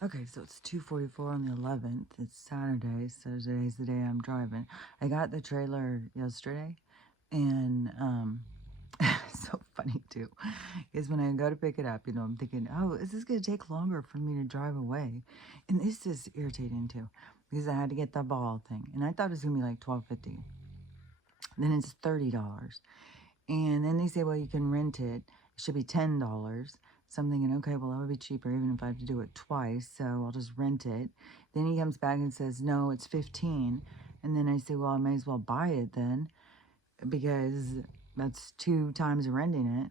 Okay, so it's 2:44 on the 11th. It's Saturday, so today's the day I'm driving. I got the trailer yesterday, and it's so funny too, is when I go to pick it up, I'm thinking, oh, is this gonna take longer for me to drive away? And this is irritating too, because I had to get the ball thing, and I thought it was gonna be like $12.50. Then it's $30. And then they say, well, you can rent it. It should be $10. So I'm thinking, okay, well, that would be cheaper even if I have to do it twice. So I'll just rent it. Then he comes back and says, no, it's 15. And then I say, well, I may as well buy it then because that's 2 times renting it.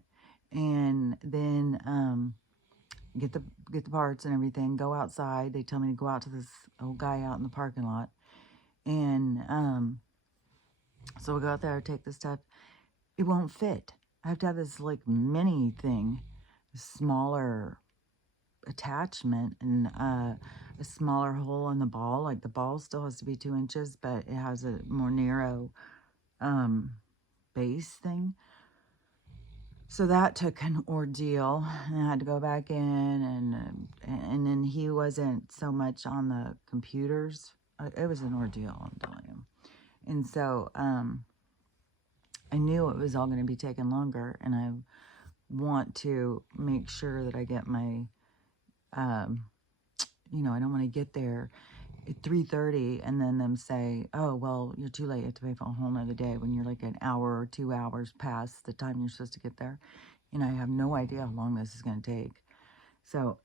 And then get the parts and everything. Go outside. They tell me to go out to this old guy out in the parking lot. And so we go out there, take the stuff. It won't fit. I have to have this like mini thing, smaller attachment, and a smaller hole in the ball. Like the ball still has to be 2 inches, but it has a more narrow base thing. So that took an ordeal, and I had to go back in, and then he wasn't so much on the computers. It was an ordeal, I'm telling you. And so I knew it was all going to be taking longer, and I want to make sure that I get my, I don't want to get there at 3:30 and then them say, oh, well, you're too late. You have to pay for a whole nother day when you're like an hour or 2 hours past the time you're supposed to get there. And I have no idea how long this is going to take. So,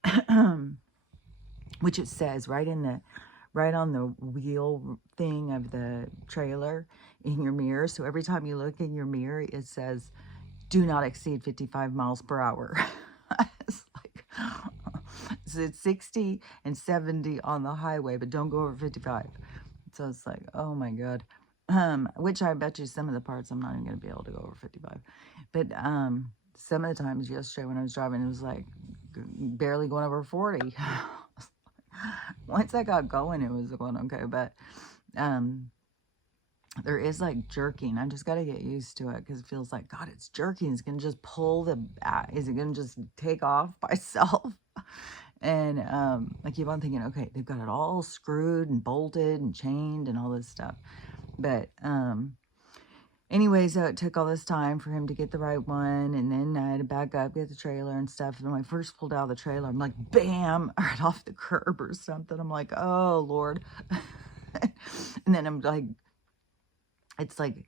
which it says right on the wheel thing of the trailer in your mirror. So every time you look in your mirror, it says, do not exceed 55 miles per hour. It's like, so it's 60 and 70 on the highway, but don't go over 55. So it's like, oh my God. Which I bet you some of the parts I'm not even going to be able to go over 55. But some of the times yesterday when I was driving, it was like barely going over 40. Once I got going, it was going okay. But there is like jerking. I just got to get used to it because it feels like, God, it's jerking. It's going to just pull is it going to just take off by itself? And I keep on thinking, okay, they've got it all screwed and bolted and chained and all this stuff. But anyway, so it took all this time for him to get the right one. And then I had to back up, get the trailer and stuff. And when I first pulled out of the trailer, I'm like, bam, right off the curb or something. I'm like, oh, Lord. And then I'm like, it's like,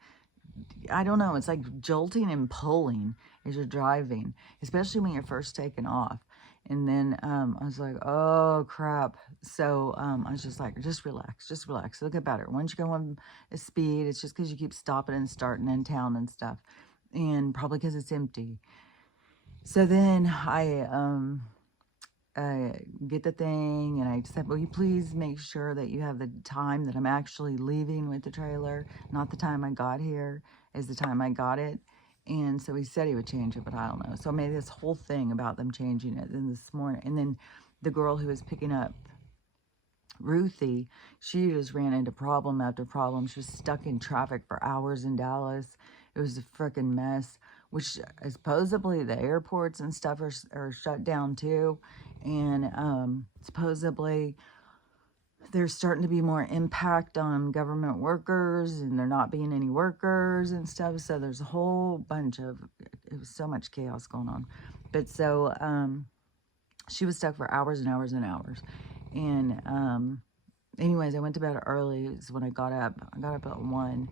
I don't know, it's like jolting and pulling as you're driving, especially when you're first taking off. And then I was like, oh, crap. So I was just like, just relax, it'll get better. Once you go on a speed, it's just because you keep stopping and starting in town and stuff, and probably because it's empty. So then I get the thing, and I said, will you please make sure that you have the time that I'm actually leaving with the trailer, not the time I got here, is the time I got it. And so he said he would change it, but I don't know. So I made this whole thing about them changing it. Then this morning, and then the girl who was picking up Ruthie, she just ran into problem after problem. She was stuck in traffic for hours in Dallas. It was a freaking mess, which supposedly the airports and stuff are shut down too. And supposedly there's starting to be more impact on government workers, and there not being any workers and stuff. So there's a whole bunch of, it was so much chaos going on. But so she was stuck for hours and hours and hours. And anyways, I went to bed early. It's when I got up. I got up at 1.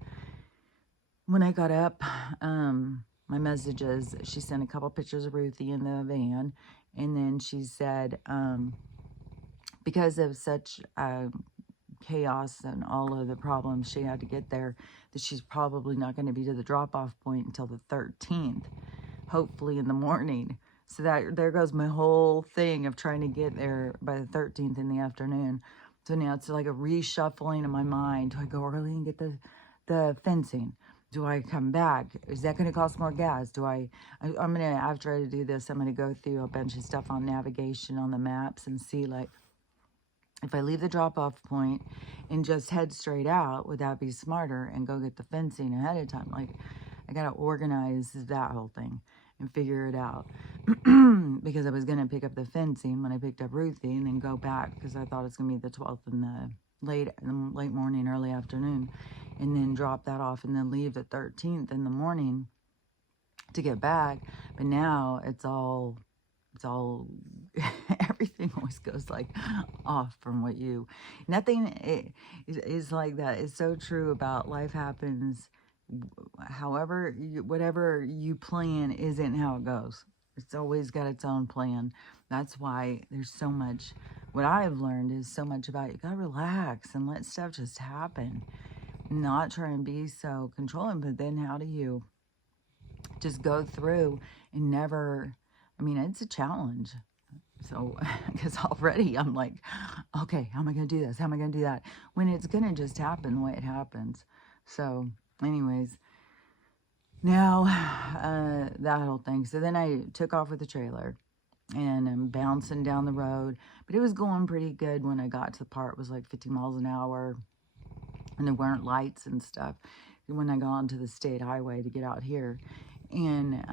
When I got up, my messages, she sent a couple pictures of Ruthie in the van. And then she said, because of such chaos and all of the problems she had to get there, that she's probably not going to be to the drop-off point until the 13th, hopefully in the morning. So that there goes my whole thing of trying to get there by the 13th in the afternoon. So now it's like a reshuffling in my mind. Do I go early and get the fencing? Do I come back? Is that going to cost more gas? I'm going to, after I do this, I'm going to go through a bunch of stuff on navigation on the maps and see, like, if I leave the drop-off point and just head straight out, would that be smarter, and go get the fencing ahead of time? Like, I got to organize that whole thing. and figure it out. Because I was going to pick up the fencing when I picked up Ruthie and then go back because I thought it was going to be the 12th in the late morning, early afternoon, and then drop that off and then leave the 13th in the morning to get back. But now it's all everything always goes like off from what you, nothing is like that. It's so true about life happens. However, whatever you plan isn't how it goes. It's always got its own plan. That's why there's so much, what I've learned is so much about you gotta relax and let stuff just happen. Not try and be so controlling, but then how do you just go through and never, I mean, it's a challenge. So, because already I'm like, okay, how am I going to do this? How am I going to do that? When it's going to just happen the way it happens. So, anyways, now that whole thing. So then I took off with the trailer and I'm bouncing down the road, but it was going pretty good when I got to the part. It was like 50 miles an hour and there weren't lights and stuff when I got onto the state highway to get out here. And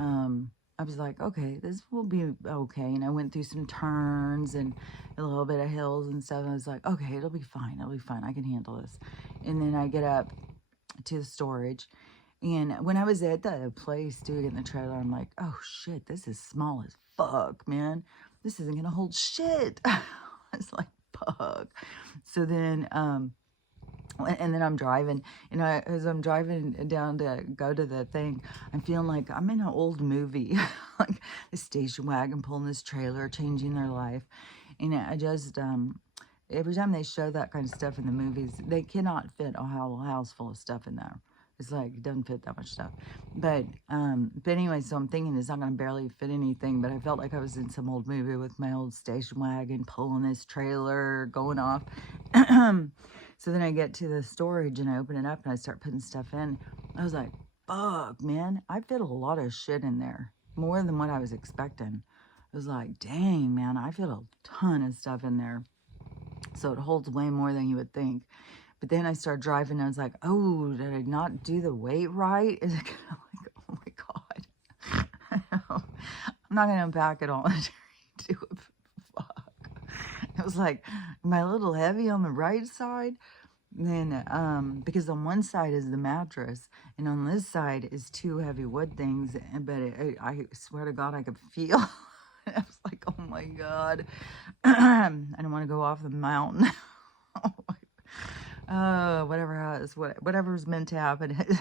I was like, okay, this will be okay. And I went through some turns and a little bit of hills and stuff. And I was like, okay, it'll be fine. It'll be fine. I can handle this. And then I get up to the storage. And when I was at the place doing it in the trailer, I'm like, oh shit, this is small as fuck, man. This isn't going to hold shit. I was like, fuck. So then, and then I'm driving, and as I'm driving down to go to the thing, I'm feeling like I'm in an old movie, like the station wagon pulling this trailer, changing their life. And I just, every time they show that kind of stuff in the movies, they cannot fit a whole house full of stuff in there. It's like, it doesn't fit that much stuff. But anyway, so I'm thinking it's not going to barely fit anything, but I felt like I was in some old movie with my old station wagon pulling this trailer, going off. So then I get to the storage and I open it up and I start putting stuff in. I was like, fuck, man, I fit a lot of shit in there. More than what I was expecting. I was like, dang, man, I fit a ton of stuff in there. So it holds way more than you would think. But then I started driving and I was like, oh, did I not do the weight right? Is it kind of like, oh my God. I'm not going to unpack it all and do it. Fuck. It was like, am I a little heavy on the right side? And then, because on one side is the mattress, and on this side is two heavy wood things, but I swear to God, I could feel. I was like, oh my God, I don't want to go off the mountain. Whatever's meant to happen is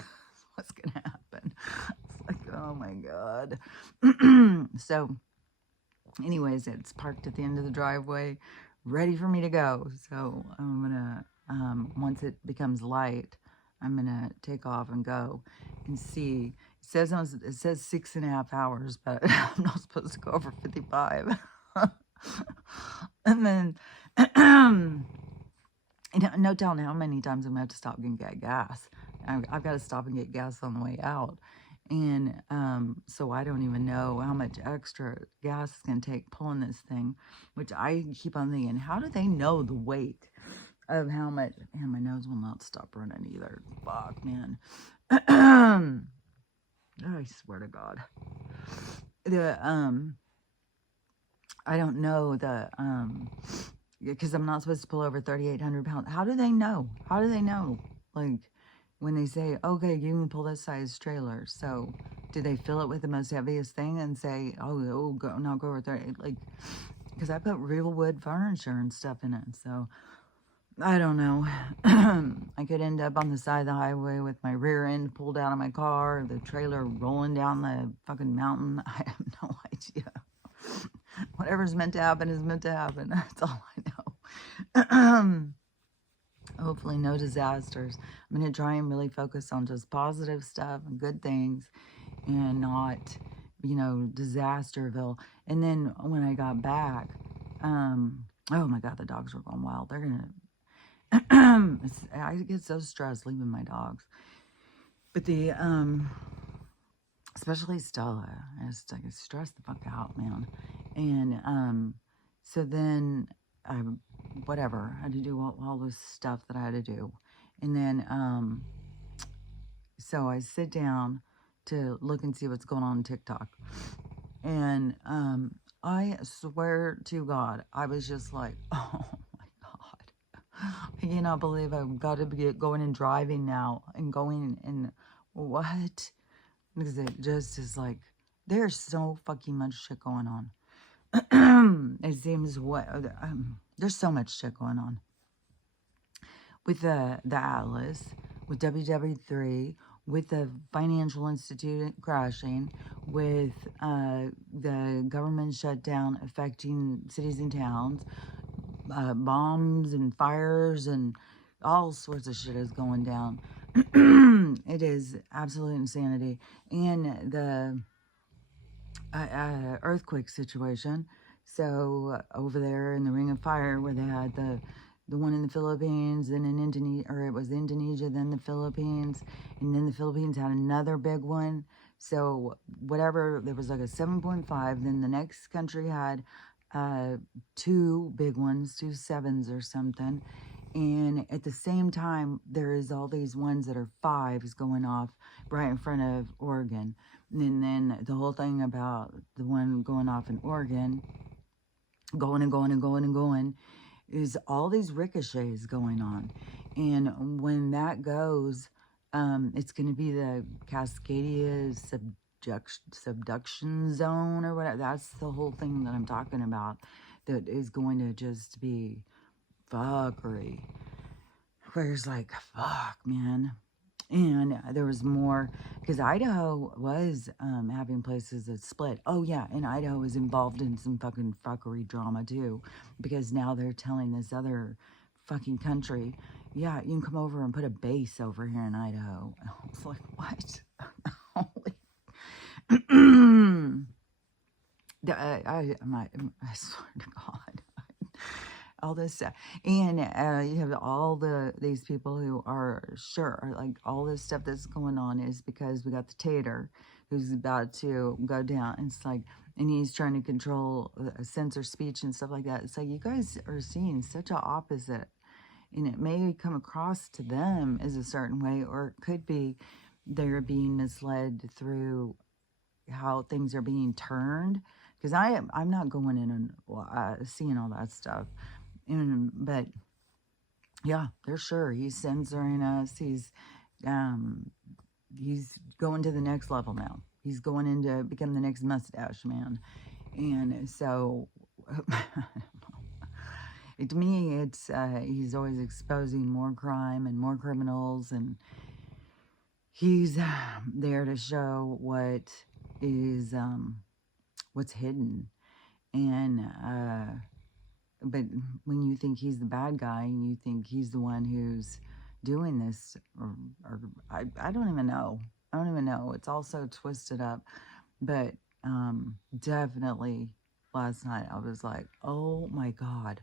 what's going to happen. It's like, oh my God. So, anyways, it's parked at the end of the driveway, ready for me to go. So I'm gonna, once it becomes light, I'm gonna take off and go and see. It says 6.5 hours, but I'm not supposed to go over 55. And then, no telling how many times I'm gonna have to stop and get gas. I've got to stop and get gas on the way out. And so I don't even know how much extra gas it's going to take pulling this thing, which I keep on thinking, how do they know the weight of how much? And my nose will not stop running either. Fuck, man. I swear to God. I don't know because I'm not supposed to pull over 3,800 pounds. How do they know? How do they know? Like, when they say, okay, you can pull this size trailer. So do they fill it with the most heaviest thing and say, oh, go over 30? Like, because I put real wood furniture and stuff in it. So I don't know. I could end up on the side of the highway with my rear end pulled out of my car, the trailer rolling down the fucking mountain. I have no idea. Whatever's meant to happen is meant to happen. That's all I know. Hopefully no disasters. I'm going to try and really focus on just positive stuff and good things and not, disasterville. And then when I got back, oh my God, the dogs were going wild. They're going to, I get so stressed leaving my dogs. But especially Stella, I get stressed the fuck out, man. And so then whatever, I had to do all this stuff that I had to do. And then, so I sit down to look and see what's going on TikTok. And I swear to God, I was just like, oh my God. I cannot believe I've got to be going and driving now and going and what? Because it just is like, there's so fucking much shit going on. It seems there's so much shit going on with the Atlas, with WW3, with the financial institute crashing, with the government shutdown affecting cities and towns, bombs and fires and all sorts of shit is going down. It is absolute insanity. And the earthquake situation. So over there in the Ring of Fire, where they had the one in the Philippines, then in Indonesia, or it was Indonesia, then the Philippines, and then the Philippines had another big one. So whatever, there was like a 7.5. Then the next country had two big ones, 2 7s or something. And at the same time, there is all these ones that are 5s going off right in front of Oregon. And then the whole thing about the one going off in Oregon, going and going and going and going, is all these ricochets going on. And when that goes, it's going to be the Cascadia subduction zone or whatever. That's the whole thing that I'm talking about, that is going to just be fuckery. Where it's like, fuck, man. And there was more, because Idaho was having places that split. Oh, yeah, and Idaho was involved in some fucking fuckery drama, too. Because now they're telling this other fucking country, yeah, you can come over and put a base over here in Idaho. I was like, what? I swear to God. All this stuff, and you have all these people who are sure, like, all this stuff that's going on is because we got the Tater who's about to go down. It's like, and he's trying to control censor speech and stuff like that. It's like, you guys are seeing such a opposite, and it may come across to them as a certain way, or it could be they're being misled through how things are being turned. Because I'm not going in and seeing all that stuff. But yeah, they're sure he's censoring us. He's going to the next level now. He's going into become the next mustache man. And so to me, it's he's always exposing more crime and more criminals, and he's there to show what is what's hidden. And but when you think he's the bad guy and you think he's the one who's doing this, or I don't even know. I don't even know. It's all so twisted up. But definitely last night I was like, oh my God,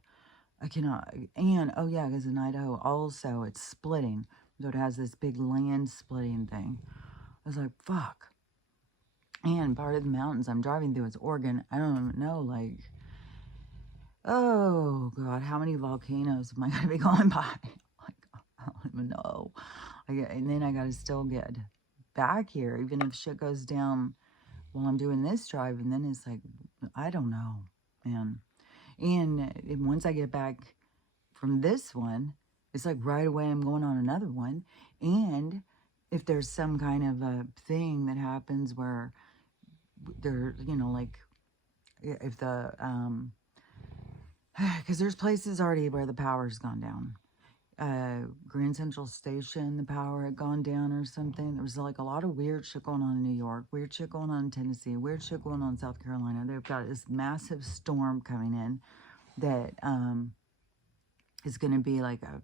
I cannot. And oh yeah, because in Idaho also it's splitting. So it has this big land splitting thing. I was like, fuck. And part of the mountains I'm driving through is Oregon. I don't even know, like, oh, God, how many volcanoes am I going to be going by? Like, I don't even know. And then I got to still get back here, even if shit goes down while I'm doing this drive. And then it's like, I don't know, man. And once I get back from this one, it's like right away I'm going on another one. And if there's some kind of a thing that happens where there, like, if the, because there's places already where the power's gone down. Grand Central Station, the power had gone down or something. There was like a lot of weird shit going on in New York, weird shit going on in Tennessee, weird shit going on in South Carolina. They've got this massive storm coming in that is going to be like a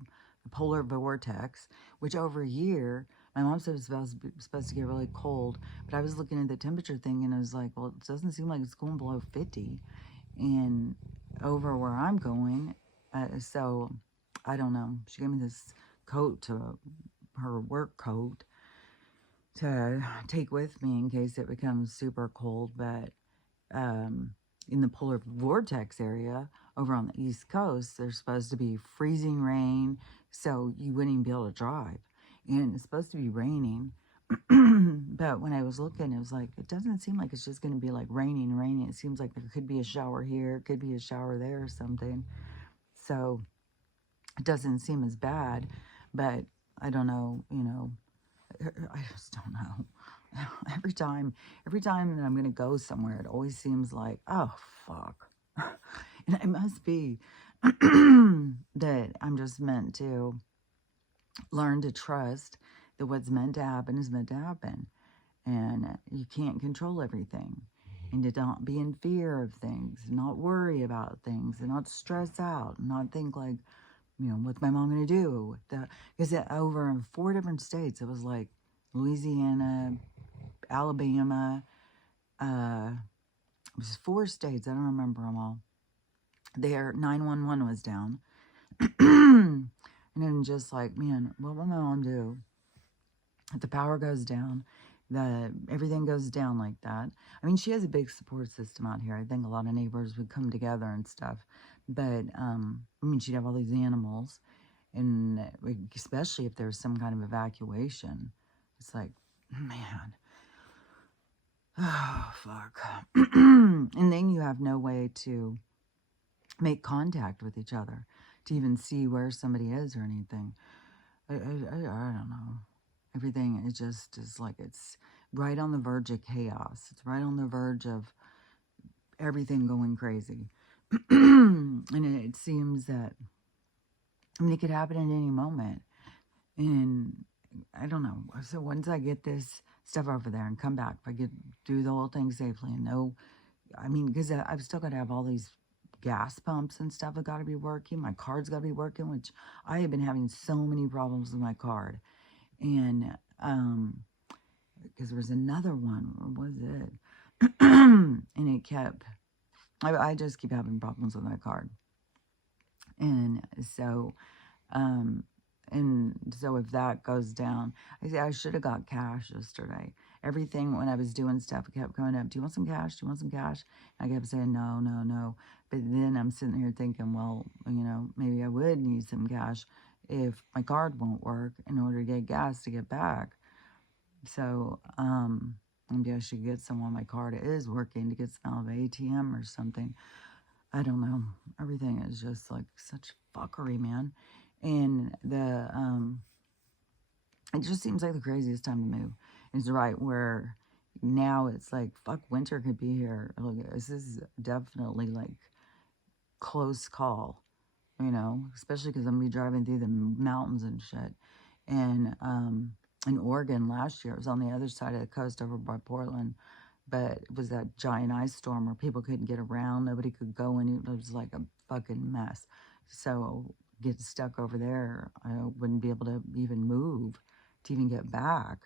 polar vortex, which over here, my mom said it was supposed to get really cold, but I was looking at the temperature thing and I was like, well, it doesn't seem like it's going below 50. And over where I'm going, so I don't know. She gave me this coat, her work coat, to take with me in case it becomes super cold. But in the polar vortex area over on the East Coast, there's supposed to be freezing rain, so you wouldn't even be able to drive. And it's supposed to be raining. But when I was looking, it was like, it doesn't seem like it's just going to be like raining. It seems like there could be a shower here, could be a shower there or something. So it doesn't seem as bad, but I don't know, I just don't know. Every time that I'm going to go somewhere, it always seems like, oh, fuck. And it must be that I'm just meant to learn to trust that what's meant to happen is meant to happen. And you can't control everything. And to not be in fear of things, not worry about things, and not stress out, and not think like, what's my mom going to do? Because over in 4 different states, it was like Louisiana, Alabama, it was 4 states, I don't remember them all. Their 911 was down. And then just like, man, what will my mom do if the power goes down, everything goes down like that? I mean, she has a big support system out here. I think a lot of neighbors would come together and stuff. But, I mean, she'd have all these animals. And especially if there's some kind of evacuation. It's like, man. Oh, fuck. And then you have no way to make contact with each other, to even see where somebody is or anything. I don't know. Everything is like it's right on the verge of chaos. It's right on the verge of everything going crazy. And it seems that, I mean, it could happen at any moment. And I don't know. So once I get this stuff over there and come back, if I do the whole thing safely and know, I mean, because I've still got to have all these gas pumps and stuff that got to be working. My card's got to be working, which I have been having so many problems with my card. And, because there was another one, what was it? And it kept, I just keep having problems with my card. And so, if that goes down, I should have got cash yesterday. Everything, when I was doing stuff, it kept coming up, do you want some cash? Do you want some cash? And I kept saying, no, no, no. But then I'm sitting here thinking, well, maybe I would need some cash if my card won't work in order to get gas to get back. So, maybe I should get some when my card is working to get some out of ATM or something. I don't know. Everything is just like such fuckery, man. And it just seems like the craziest time to move. It's right where now it's like, fuck, winter could be here. Look, this is definitely like close call, especially because I'm gonna be driving through the mountains and shit. And in Oregon last year, it was on the other side of the coast over by Portland, but it was that giant ice storm where people couldn't get around, nobody could go in. It was like a fucking mess. So get stuck over there, I wouldn't be able to even move to even get back.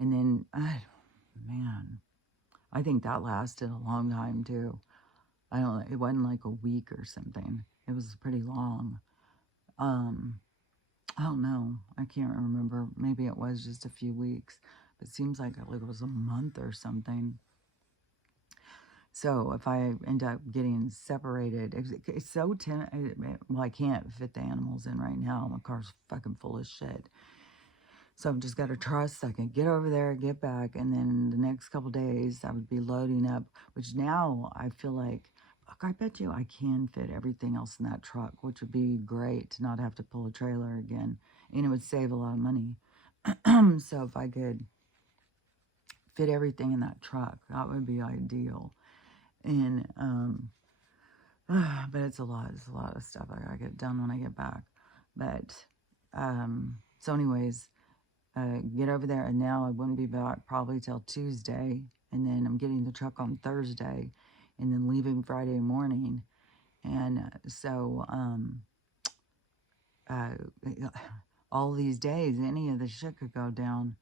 And then, man, I think that lasted a long time too. It wasn't like a week or something. It was pretty long. I don't know. I can't remember. Maybe it was just a few weeks. But it seems like it was a month or something. So if I end up getting separated, it's so well, I can't fit the animals in right now. My car's fucking full of shit. So I've just got to trust I can get over there, get back, and then the next couple days I would be loading up, which now I feel like, fuck, I bet you I can fit everything else in that truck, which would be great to not have to pull a trailer again. And it would save a lot of money. So if I could fit everything in that truck, that would be ideal. And, but it's a lot of stuff I gotta get done when I get back. But, so anyways, get over there, and now I wouldn't be back probably till Tuesday, and then I'm getting the truck on Thursday, and then leaving Friday morning. And so, all these days, any of the shit could go down.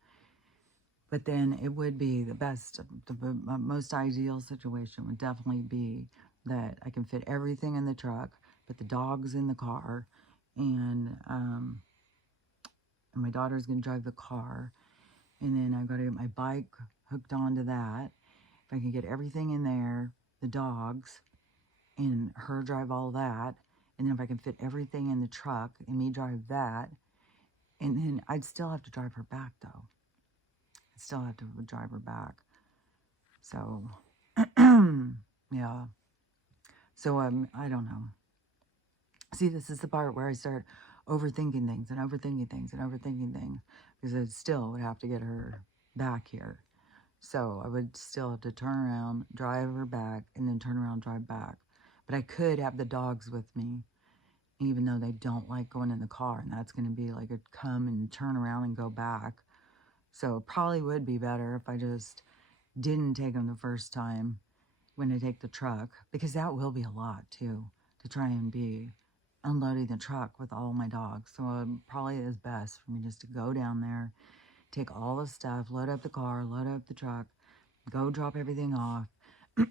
But then it would be the best, the most ideal situation would definitely be that I can fit everything in the truck, put the dogs in the car, and my daughter's going to drive the car. And then I've got to get my bike hooked onto that. If I can get everything in there, the dogs, and her drive all that. And then if I can fit everything in the truck and me drive that. And then I'd still have to drive her back, though. still have to drive her back. So, yeah. So, I don't know. See, this is the part where I start overthinking things and overthinking things and overthinking things, because I still would have to get her back here. So I would still have to turn around, drive her back, and then turn around, drive back. But I could have the dogs with me, even though they don't like going in the car. And that's going to be like a come and turn around and go back. So it probably would be better if I just didn't take them the first time when I take the truck, because that will be a lot too, to try and be unloading the truck with all my dogs. So it probably is best for me just to go down there, take all the stuff, load up the car, load up the truck, go drop everything off,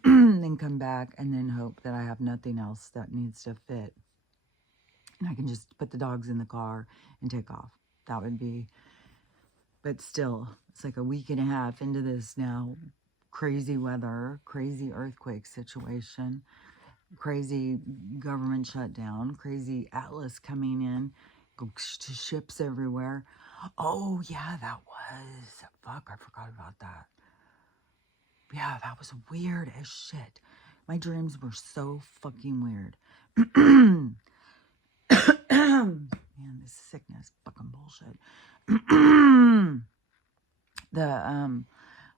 then come back and then hope that I have nothing else that needs to fit. And I can just put the dogs in the car and take off. That would be, but still, it's like a week and a half into this now. Crazy weather, crazy earthquake situation, crazy government shutdown, crazy Atlas coming in, ships everywhere. Oh, yeah, that was, fuck, I forgot about that. Yeah, that was weird as shit. My dreams were so fucking weird. Man, this sickness, fucking bullshit.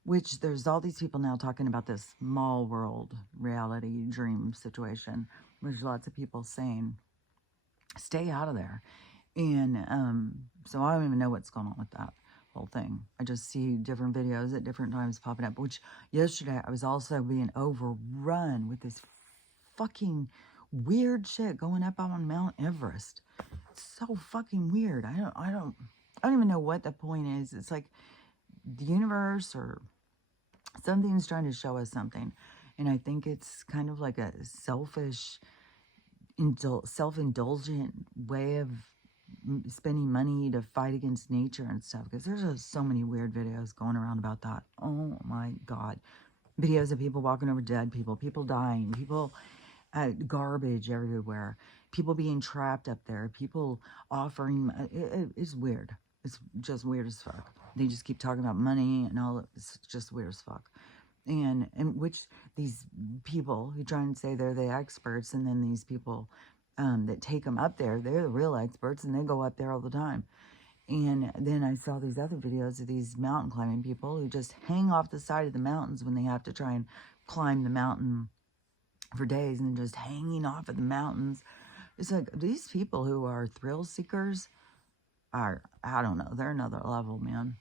Which there's all these people now talking about this small world reality dream situation. There's lots of people saying, stay out of there. And so I don't even know what's going on with that whole thing. I just see different videos at different times popping up, which yesterday I was also being overrun with this fucking weird shit going up on Mount Everest. It's so fucking weird. I don't even know what the point is. It's like the universe or something's trying to show us something. And I think it's kind of like a selfish, self-indulgent way of spending money to fight against nature and stuff, because there's just so many weird videos going around about that. Oh my God. Videos of people walking over dead people, people dying, people, garbage everywhere, people being trapped up there, people offering, it's weird. It's just weird as fuck. They just keep talking about money and all. It's just weird as fuck. And which these people who try and say they're the experts, and then these people that take them up there, they're the real experts, and they go up there all the time. And then I saw these other videos of these mountain climbing people who just hang off the side of the mountains when they have to try and climb the mountain for days, and just hanging off of the mountains. It's like these people who are thrill seekers are, I don't know, they're another level, man.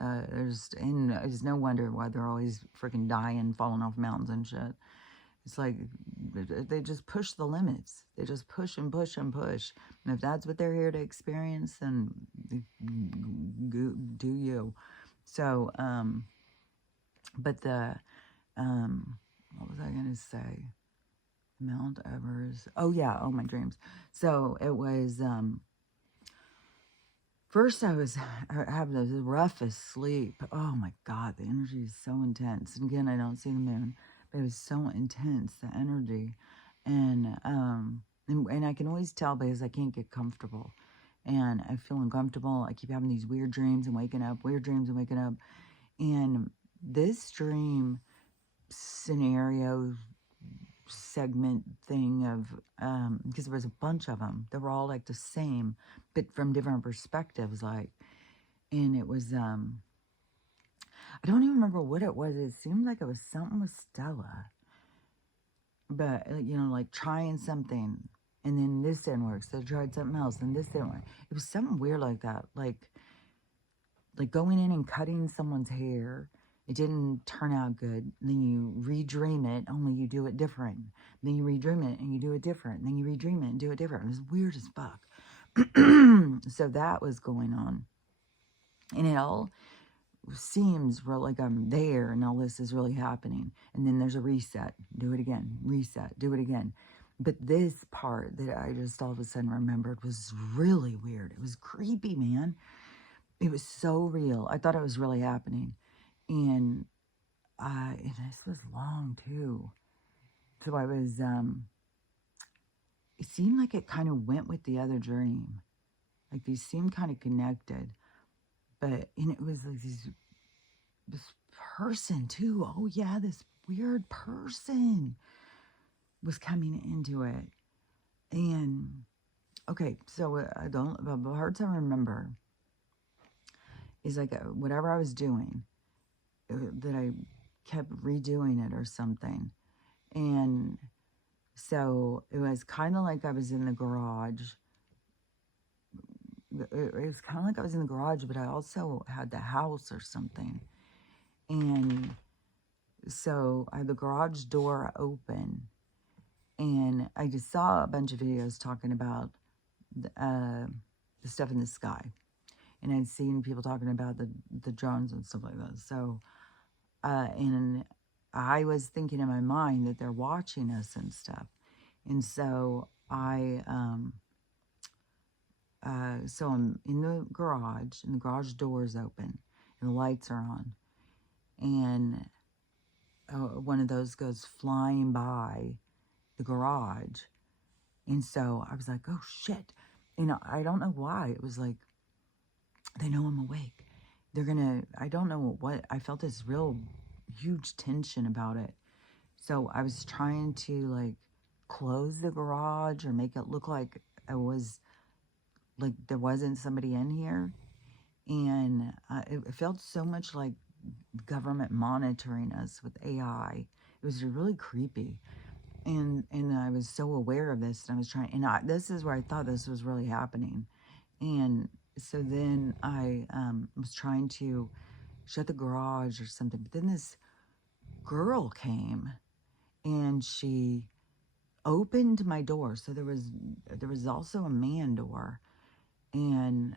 It's no wonder why they're always freaking dying, falling off mountains and shit. It's like they just push the limits. They just push and push and push. And if that's what they're here to experience, then do you. So, but what was I going to say? Mount Everest. Oh, yeah. Oh, my dreams. So it was, first I was having the roughest sleep. Oh my God, the energy is so intense. And again, I don't see the moon, but it was so intense, the energy. And I can always tell because I can't get comfortable. And I feel uncomfortable. I keep having these weird dreams and waking up, weird dreams and waking up. And this dream scenario segment thing of, because there was a bunch of them, they were all like the same, but from different perspectives, like, and it was, I don't even remember what it was. It seemed like it was something with Stella, but, like trying something, and then this didn't work, so I tried something else, and this didn't work. It was something weird like that, like going in and cutting someone's hair. It didn't turn out good. And then you redream it, only you do it different. Then you redream it and you do it different. And then you redream it and do it different. It was weird as fuck. So that was going on. And it all seems real like I'm there and all this is really happening. And then there's a reset. Do it again. Reset. Do it again. But this part that I just all of a sudden remembered was really weird. It was creepy, man. It was so real. I thought it was really happening. And this was long too. So I was, it seemed like it kind of went with the other dream. Like these seemed kind of connected. And it was like these this person too. Oh yeah, this weird person was coming into it. And okay, so I don't, the parts I remember is like whatever I was doing, that I kept redoing it or something. And so it was kind of like I was in the garage. It was kind of like I was in the garage, but I also had the house or something. And so I had the garage door open, and I just saw a bunch of videos talking about the stuff in the sky. And I'd seen people talking about the drones and stuff like that. So, and I was thinking in my mind that they're watching us and stuff. And so so I'm in the garage, and the garage door is open, and the lights are on. And one of those goes flying by the garage. And so I was like, oh shit. I don't know why. It was like, they know I'm awake. They're gonna, I don't know what, I felt this real huge tension about it. So I was trying to like close the garage or make it look like I was, like there wasn't somebody in here. And it felt so much like government monitoring us with AI. It was really creepy. And I was so aware of this, and I was trying, and this is where I thought this was really happening. And so then I was trying to shut the garage or something, but then this girl came, and she opened my door. So there was also a man door, and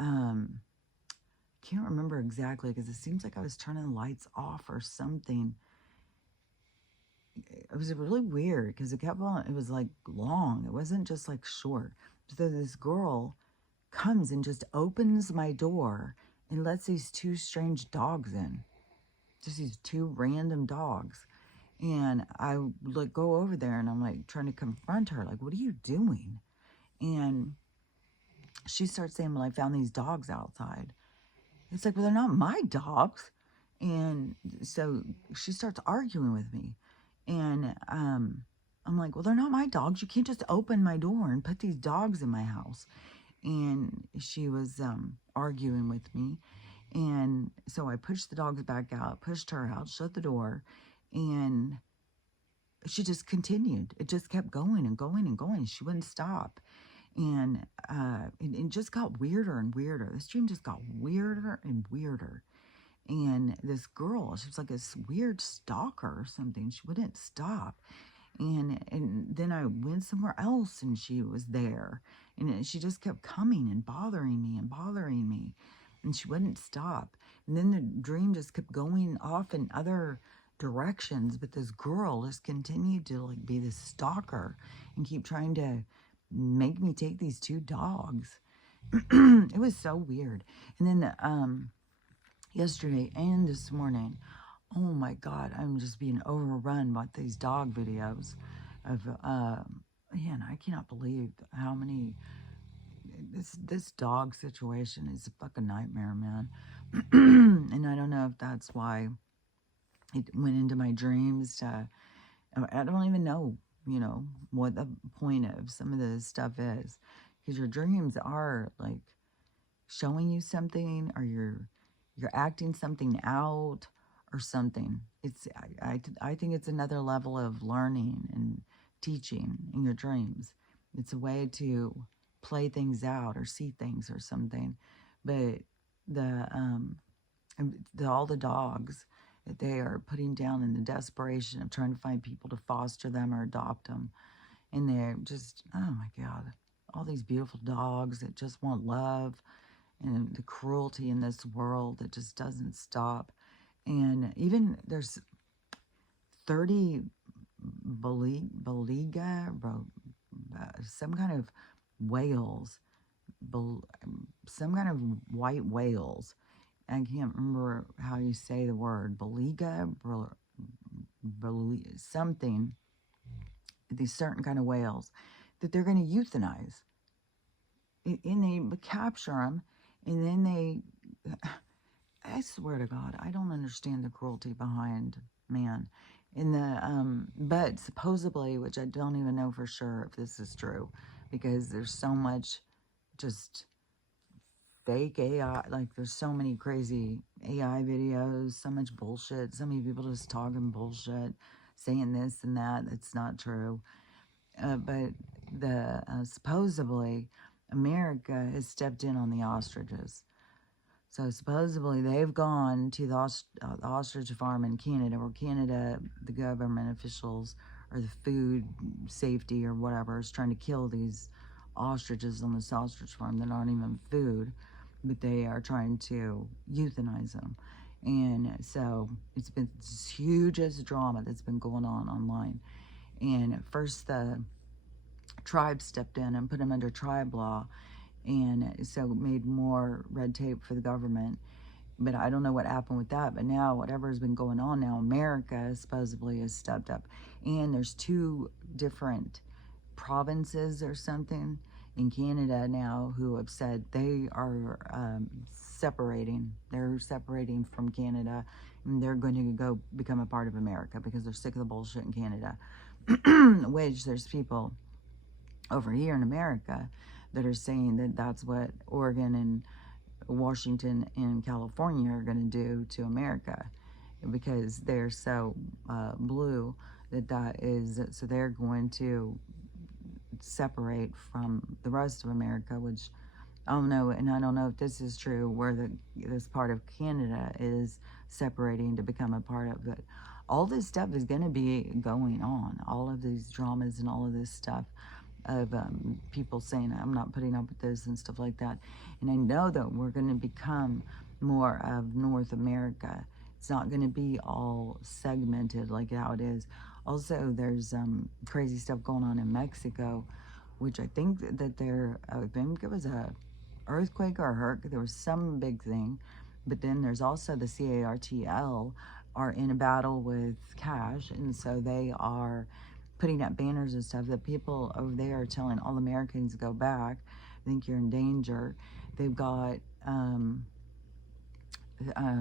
can't remember exactly because it seems like I was turning the lights off or something. It was really weird because it kept on, it was like long. It wasn't just like short. So this girl comes and just opens my door and lets these two strange dogs in. Just these two random dogs. And I like go over there, and I'm like trying to confront her, like, what are you doing? And she starts saying, well, I found these dogs outside. It's like, well, they're not my dogs. And so she starts arguing with me. And I'm like, well, they're not my dogs. You can't just open my door and put these dogs in my house. And she was arguing with me. And so I pushed the dogs back out, pushed her out, shut the door. And she just continued. It just kept going and going and going. She wouldn't stop. And it just got weirder and weirder. This dream just got weirder and weirder. And this girl, she was like this weird stalker or something. She wouldn't stop. And then I went somewhere else, and she was there. And she just kept coming and bothering me and bothering me. And she wouldn't stop. And then the dream just kept going off in other directions. But this girl just continued to like be this stalker and keep trying to make me take these two dogs. It was so weird. And then yesterday and this morning, oh my God, I'm just being overrun by these dog videos of, man, I cannot believe how many, this dog situation is a fucking nightmare, man. And I don't know if that's why it went into my dreams to, I don't even know, what the point of some of this stuff is. Because your dreams are like showing you something, or you're acting something out or something. It's I think it's another level of learning and teaching in your dreams. It's a way to play things out or see things or something. But all the dogs that they are putting down in the desperation of trying to find people to foster them or adopt them, and they're just, oh my God, all these beautiful dogs that just want love, and the cruelty in this world that just doesn't stop. And even there's 30 beliga, some kind of whales, some kind of white whales. I can't remember how you say the word, beliga, something, these certain kind of whales that they're going to euthanize. And they capture them, and then I swear to God, I don't understand the cruelty behind man. In the but supposedly, which I don't even know for sure if this is true, because there's so much just fake AI. Like there's so many crazy AI videos, so much bullshit, so many people just talking bullshit, saying this and that. That's not true. But the supposedly America has stepped in on the ostriches. So supposedly they've gone to the ostrich farm in Canada, where Canada, the government officials or the food safety or whatever, is trying to kill these ostriches on this ostrich farm that aren't even food, but they are trying to euthanize them. And so it's been this hugest drama that's been going on online. And at first the tribe stepped in and put them under tribe law, and so made more red tape for the government. But I don't know what happened with that. But now, whatever has been going on now, America supposedly has stepped up. And there's 2 different provinces or something in Canada now who have said they are separating. They're separating from Canada, and they're going to go become a part of America because they're sick of the bullshit in Canada. Which there's people over here in America that are saying that that's what Oregon and Washington and California are going to do to America, because they're so blue that is, so they're going to separate from the rest of America, which I don't know, and I don't know if this is true, where this part of Canada is separating to become a part of it. All this stuff is going to be going on, all of these dramas and all of this stuff of people saying I'm not putting up with this and stuff like that. And I know that we're going to become more of North America. It's not going to be all segmented like how it is. Also, there's crazy stuff going on in Mexico, which I think that I think it was a earthquake or a hurricane. There was some big thing. But then there's also the CARTL are in a battle with Cash, and so they are putting up banners and stuff. The people over there are telling all Americans to go back. I think you're in danger. They've got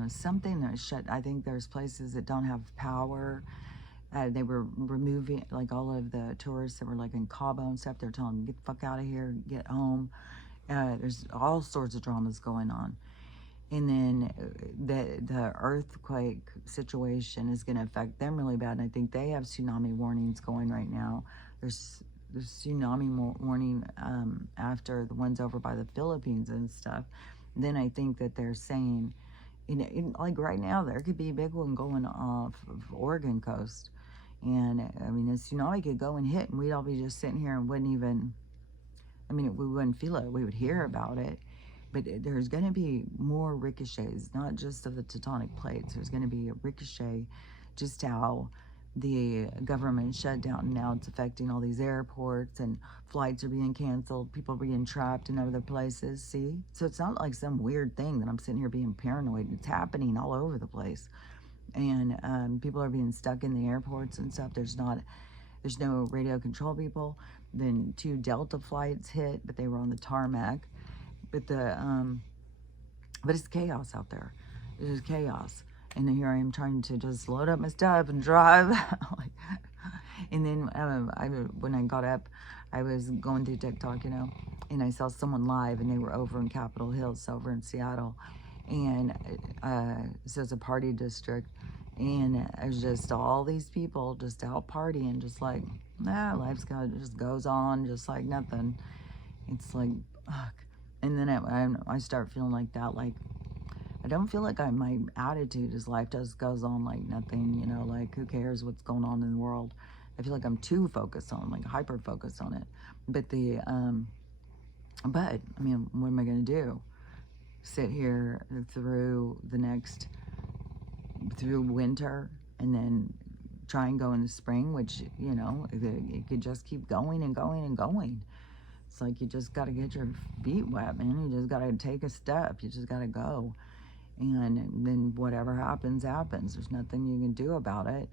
something that shut. I think there's places that don't have power. They were removing like all of the tourists that were like in Cabo and stuff. They're telling them, get the fuck out of here, get home. There's all sorts of dramas going on. And then the earthquake situation is going to affect them really bad. And I think they have tsunami warnings going right now. There's tsunami warning after the ones over by the Philippines and stuff. Then I think that they're saying, like right now, there could be a big one going off of Oregon coast. And I mean, a tsunami could go and hit, and we'd all be just sitting here and wouldn't even, I mean, we wouldn't feel it. We would hear about it. But there's going to be more ricochets, not just of the tectonic plates. There's going to be a ricochet, just how the government shut down. Now it's affecting all these airports, and flights are being canceled, people being trapped in other places. See? So it's not like some weird thing that I'm sitting here being paranoid. It's happening all over the place. And people are being stuck in the airports and stuff. There's no radio control people. Then 2 Delta flights hit, but they were on the tarmac. But it's chaos out there. It is chaos. And then here I am trying to just load up my stuff and drive. And then when I got up, I was going through TikTok, and I saw someone live, and they were over in Capitol Hills, over in Seattle. And so it's a party district. And there's just all these people just out partying, just like, life's just goes on, just like nothing. It's like, fuck. And then I start feeling like that, like, I don't feel like my attitude is life just goes on like nothing, like who cares what's going on in the world. I feel like I'm too focused on, like hyper focused on it. But I mean, what am I going to do? Sit here through winter and then try and go in the spring, which, it could just keep going and going and going. It's like you just got to get your feet wet, man. You just got to take a step. You just got to go. And then whatever happens, happens. There's nothing you can do about it.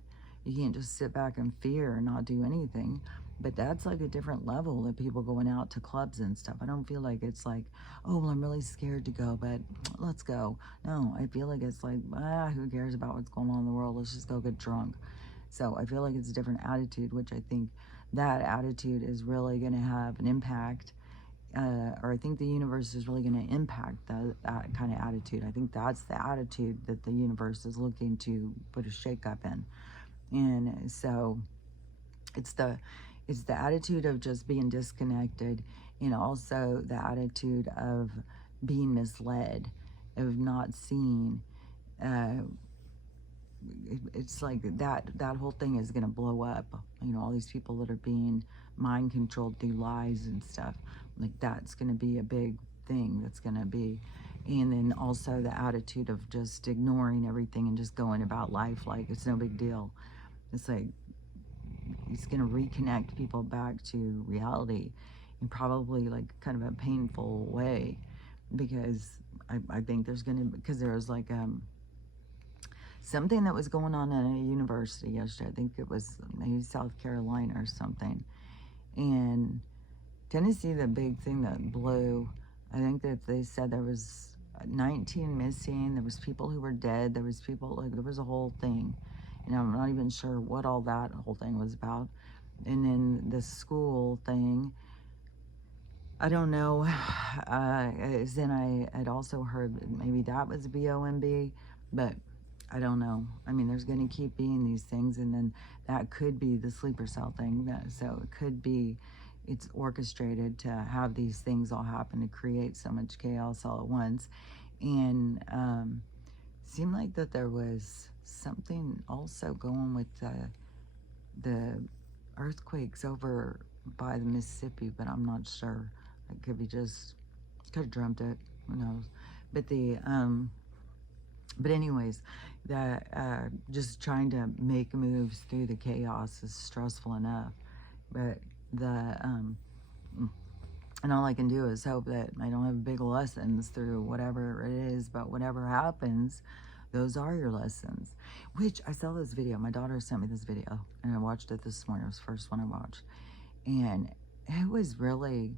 You can't just sit back and fear and not do anything. But that's like a different level of people going out to clubs and stuff. I don't feel like it's like, oh, well, I'm really scared to go, but let's go. No, I feel like it's like, who cares about what's going on in the world? Let's just go get drunk. So I feel like it's a different attitude, which I think that attitude is really going to have an impact. Or I think the universe is really going to impact that kind of attitude. I think that's the attitude that the universe is looking to put a shakeup in. And so it's the attitude of just being disconnected, and also the attitude of being misled, of not seeing. It's like that whole thing is going to blow up. All these people that are being mind controlled through lies and stuff, like that's going to be a big thing that's going to be. And then also the attitude of just ignoring everything and just going about life like it's no big deal. It's like it's going to reconnect people back to reality in probably like kind of a painful way, because I think there's going to, because there was like something that was going on at a university yesterday. I think it was maybe South Carolina or something. And Tennessee, the big thing that blew, I think that they said there was 19 missing. There was people who were dead. There was people, like, there was a whole thing. And I'm not even sure what all that whole thing was about. And then the school thing, I don't know. Then I had also heard that maybe that was BOMB, but I don't know. I mean, there's going to keep being these things, and then that could be the sleeper cell thing. So it could be it's orchestrated to have these things all happen to create so much chaos all at once. And it seemed like that there was something also going with the earthquakes over by the Mississippi, but I'm not sure. It could be just, could have dreamt it, who knows. But but anyways, that just trying to make moves through the chaos is stressful enough. But and all I can do is hope that I don't have big lessons through whatever it is, but whatever happens, those are your lessons. Which, I saw this video. My daughter sent me this video, and I watched it this morning. It was the first one I watched. And it was really,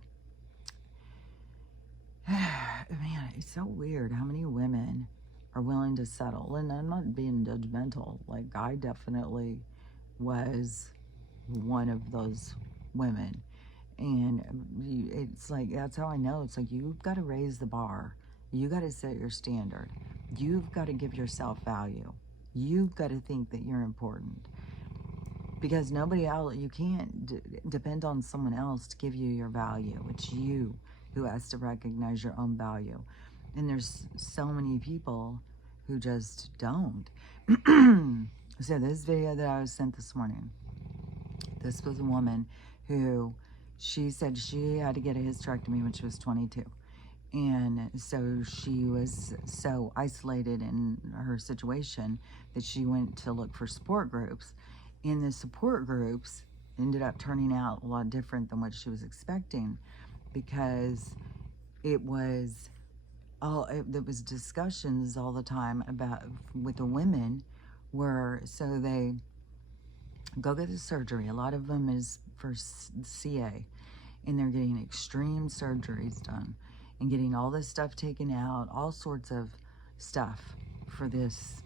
man, it's so weird how many women are willing to settle. And I'm not being judgmental. Like, I definitely was one of those women. And it's like, that's how I know. It's like, you've got to raise the bar. You got to set your standard. You've got to give yourself value. You've got to think that you're important. Because nobody else, you can't depend on someone else to give you your value. It's you who has to recognize your own value. And there's so many people who just don't. So this video that I was sent this morning, this was a woman who, she said she had to get a hysterectomy when she was 22. And so she was so isolated in her situation that she went to look for support groups. And the support groups ended up turning out a lot different than what she was expecting, because it was there was discussions all the time about, with the women, where, so they go get the surgery. A lot of them is for CA, and they're getting extreme surgeries done and getting all this stuff taken out, all sorts of stuff for this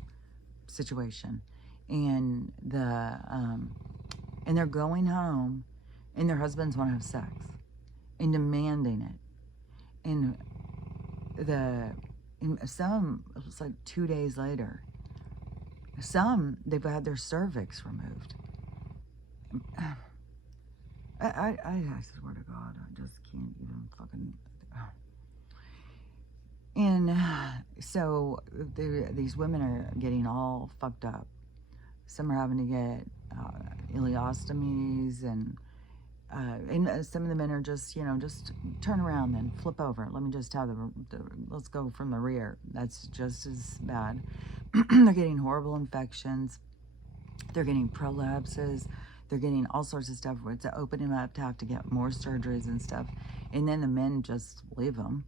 situation. And and they're going home, and their husbands want to have sex and demanding it. And some, it was like 2 days later. Some, they've had their cervix removed. I swear to God, I just can't even fucking. And so these women are getting all fucked up. Some are having to get ileostomies, and some of the men are just, just turn around then, flip over. Let me just have let's go from the rear. That's just as bad. They're getting horrible infections. They're getting prolapses. They're getting all sorts of stuff where it's to open them up to have to get more surgeries and stuff. And then the men just leave them.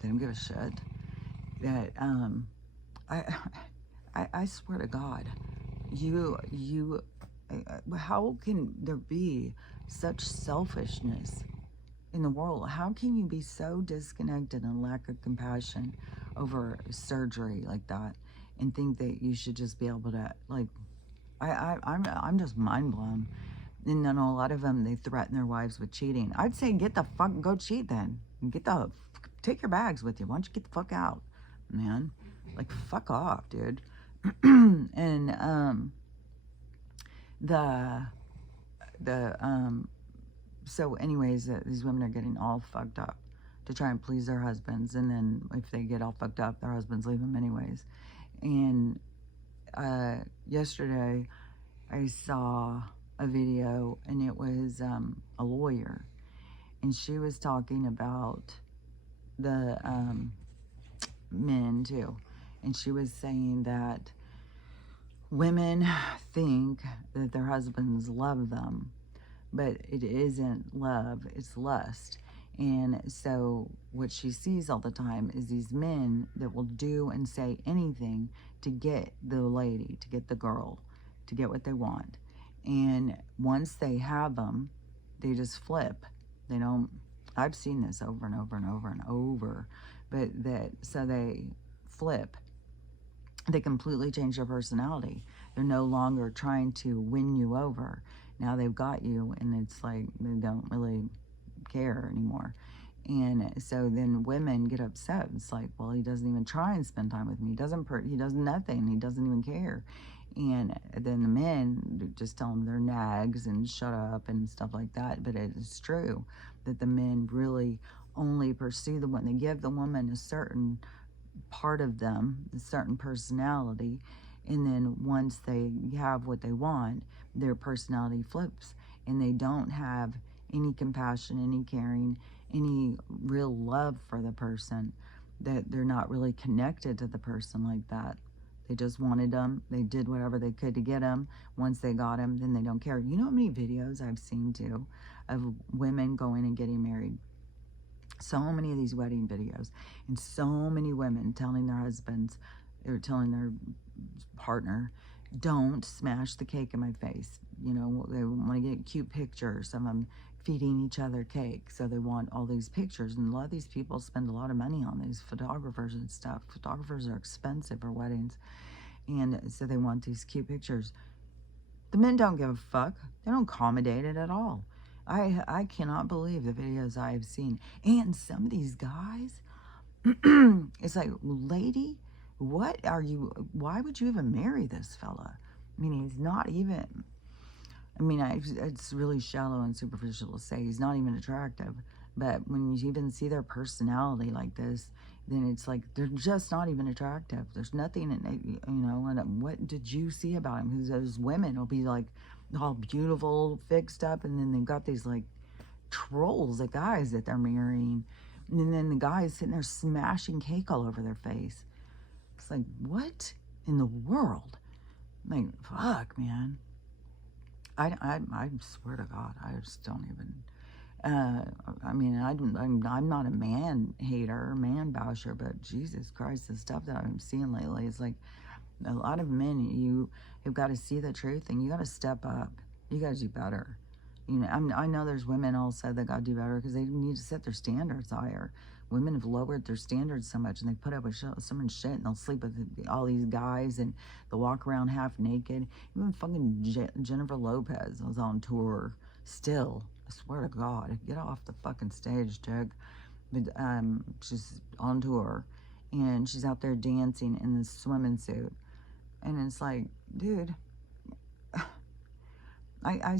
They don't give a shit. That, I swear to God, how can there be such selfishness in the world. How can you be so disconnected and lack of compassion over surgery like that and think that you should just be able to, like, I'm just mind blown. And then a lot of them, they threaten their wives with cheating. I'd say get the fuck, go cheat then. Take your bags with you. Why don't you get the fuck out, man? Like, fuck off, dude. And so anyways, these women are getting all fucked up to try and please their husbands, and then if they get all fucked up, their husbands leave them anyways. And yesterday I saw a video, and it was a lawyer, and she was talking about the men too, and she was saying that women think that their husbands love them, but it isn't love, it's lust. And so what she sees all the time is these men that will do and say anything to get the lady, to get the girl, to get what they want. And once they have them, they just flip. They don't, I've seen this over and over and over and over, but so they flip. They completely change their personality. They're no longer trying to win you over. Now they've got you, and it's like they don't really care anymore. And so then women get upset. It's like, well, he doesn't even try and spend time with me. He does nothing. He doesn't even care. And then the men just tell them they're nags and shut up and stuff like that. But it's true that the men really only pursue the woman. They give the woman a certain part of them, a certain personality, and then once they have what they want, their personality flips, and they don't have any compassion, any caring, any real love for the person. That they're not really connected to the person like that. They just wanted them. They did whatever they could to get them. Once they got them, then they don't care. You know how many videos I've seen too of women going and getting married? So many of these wedding videos, and so many women telling their husbands, or telling their partner, don't smash the cake in my face. You know, they want to get cute pictures of them feeding each other cake. So they want all these pictures. And a lot of these people spend a lot of money on these photographers and stuff. Photographers are expensive for weddings. And so they want these cute pictures. The men don't give a fuck. They don't accommodate it at all. I cannot believe the videos I've seen. And some of these guys, it's like, lady, what are you, why would you even marry this fella? I mean, he's not even, I mean, it's really shallow and superficial to say he's not even attractive. But when you even see their personality like this, then it's like they're just not even attractive. There's nothing in it, you know. And what did you see about him? Because those women will be like all beautiful, fixed up, and then they've got these like trolls of guys that they're marrying, and then the guys sitting there smashing cake all over their face. It's like, what in the world? Like, fuck, man. I swear to God, I just don't even. I mean, I'm not a man hater, man basher, but Jesus Christ, the stuff that I'm seeing lately is like a lot of men. You have got to see the truth, and you got to step up. You got to do better. You know, I know there's women also that got to do better because they need to set their standards higher. Women have lowered their standards so much, and they put up with so much shit, and they'll sleep with all these guys, and they'll walk around half naked. Even fucking Jennifer Lopez was on tour still. I swear to God, get off the fucking stage, Jug. But she's on tour, and she's out there dancing in this swimming suit, and it's like, dude, I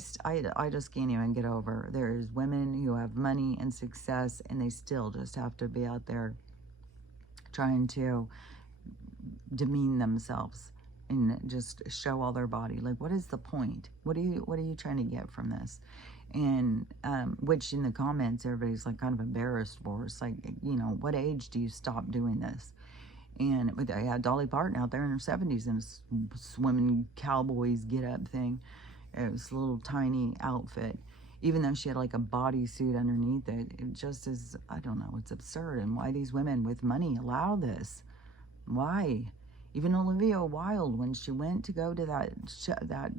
just can't even get over. There's women who have money and success, and they still just have to be out there trying to demean themselves and just show all their body. Like, what is the point? What are you trying to get from this? And which in the comments everybody's like kind of embarrassed for. It's like, you know, what age do you stop doing this? And but they had Dolly Parton out there in her 70s in a swimming cowboys get up thing. It was a little tiny outfit, even though she had like a bodysuit underneath it. It just is, I don't know, it's absurd. And why these women with money allow this? Why? Even Olivia Wilde, when she went to go to that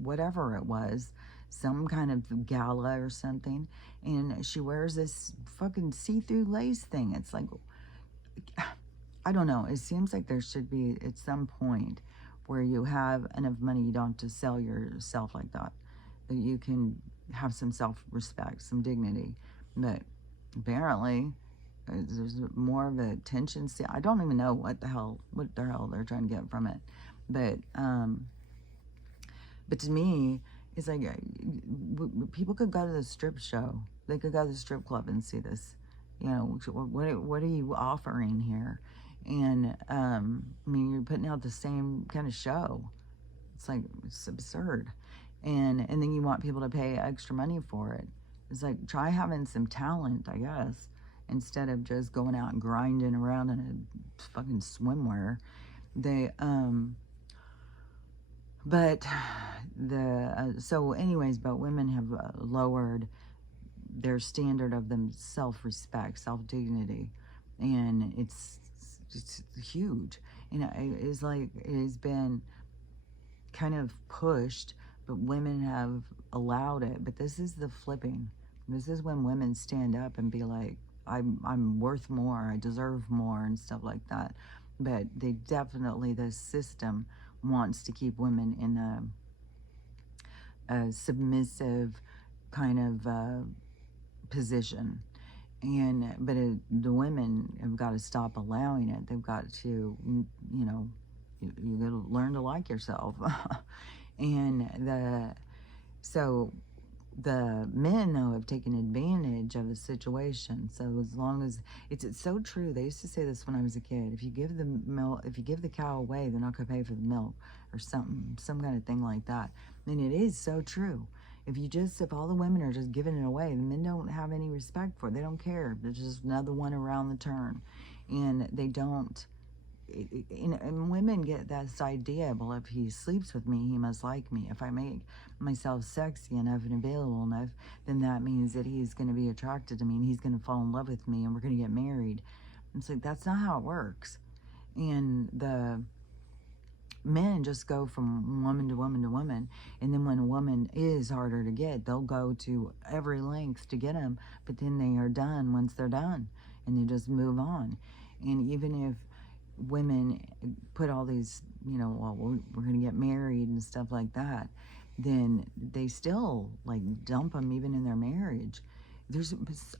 whatever it was, some kind of gala or something, and she wears this fucking see-through lace thing. It's like, I don't know. It seems like there should be at some point where you have enough money, you don't have to sell yourself like that. That you can have some self-respect, some dignity. But apparently, there's more of a tension. See, I don't even know what the hell they're trying to get from it. But to me, it's like people could go to the strip show. They could go to the strip club and see this. You know, what are you offering here? And I mean, you're putting out the same kind of show. It's like, it's absurd. And then you want people to pay extra money for it. It's like, try having some talent, I guess, instead of just going out and grinding around in a fucking swimwear. They but so anyways, but women have lowered their standard of them self-respect, self-dignity, and it's huge. It's like, it has been kind of pushed, but women have allowed it. But this is the flipping. This is when women stand up and be like, I'm worth more, I deserve more, and stuff like that. But they definitely, the system wants to keep women in a submissive kind of position. But the women have got to stop allowing it. They've got to, you know, you got to learn to like yourself. So the men, though, have taken advantage of the situation. So as long as it's so true. They used to say this when I was a kid. If you give the cow away, they're not going to pay for the milk, or some kind of thing like that. And it is so true. If all the women are just giving it away, the men don't have any respect for it. They don't care. There's just another one around the turn, and they don't. And women get this idea, well, if he sleeps with me, he must like me. If I make myself sexy enough and available enough, then that means that he's going to be attracted to me, and he's going to fall in love with me, and we're going to get married. It's like, that's not how it works. And the men just go from woman to woman to woman, and then when a woman is harder to get, they'll go to every length to get them, but then they are done once they're done, and they just move on. And even if women put all these, you know, well, we're going to get married and stuff like that, then they still, like, dump them even in their marriage.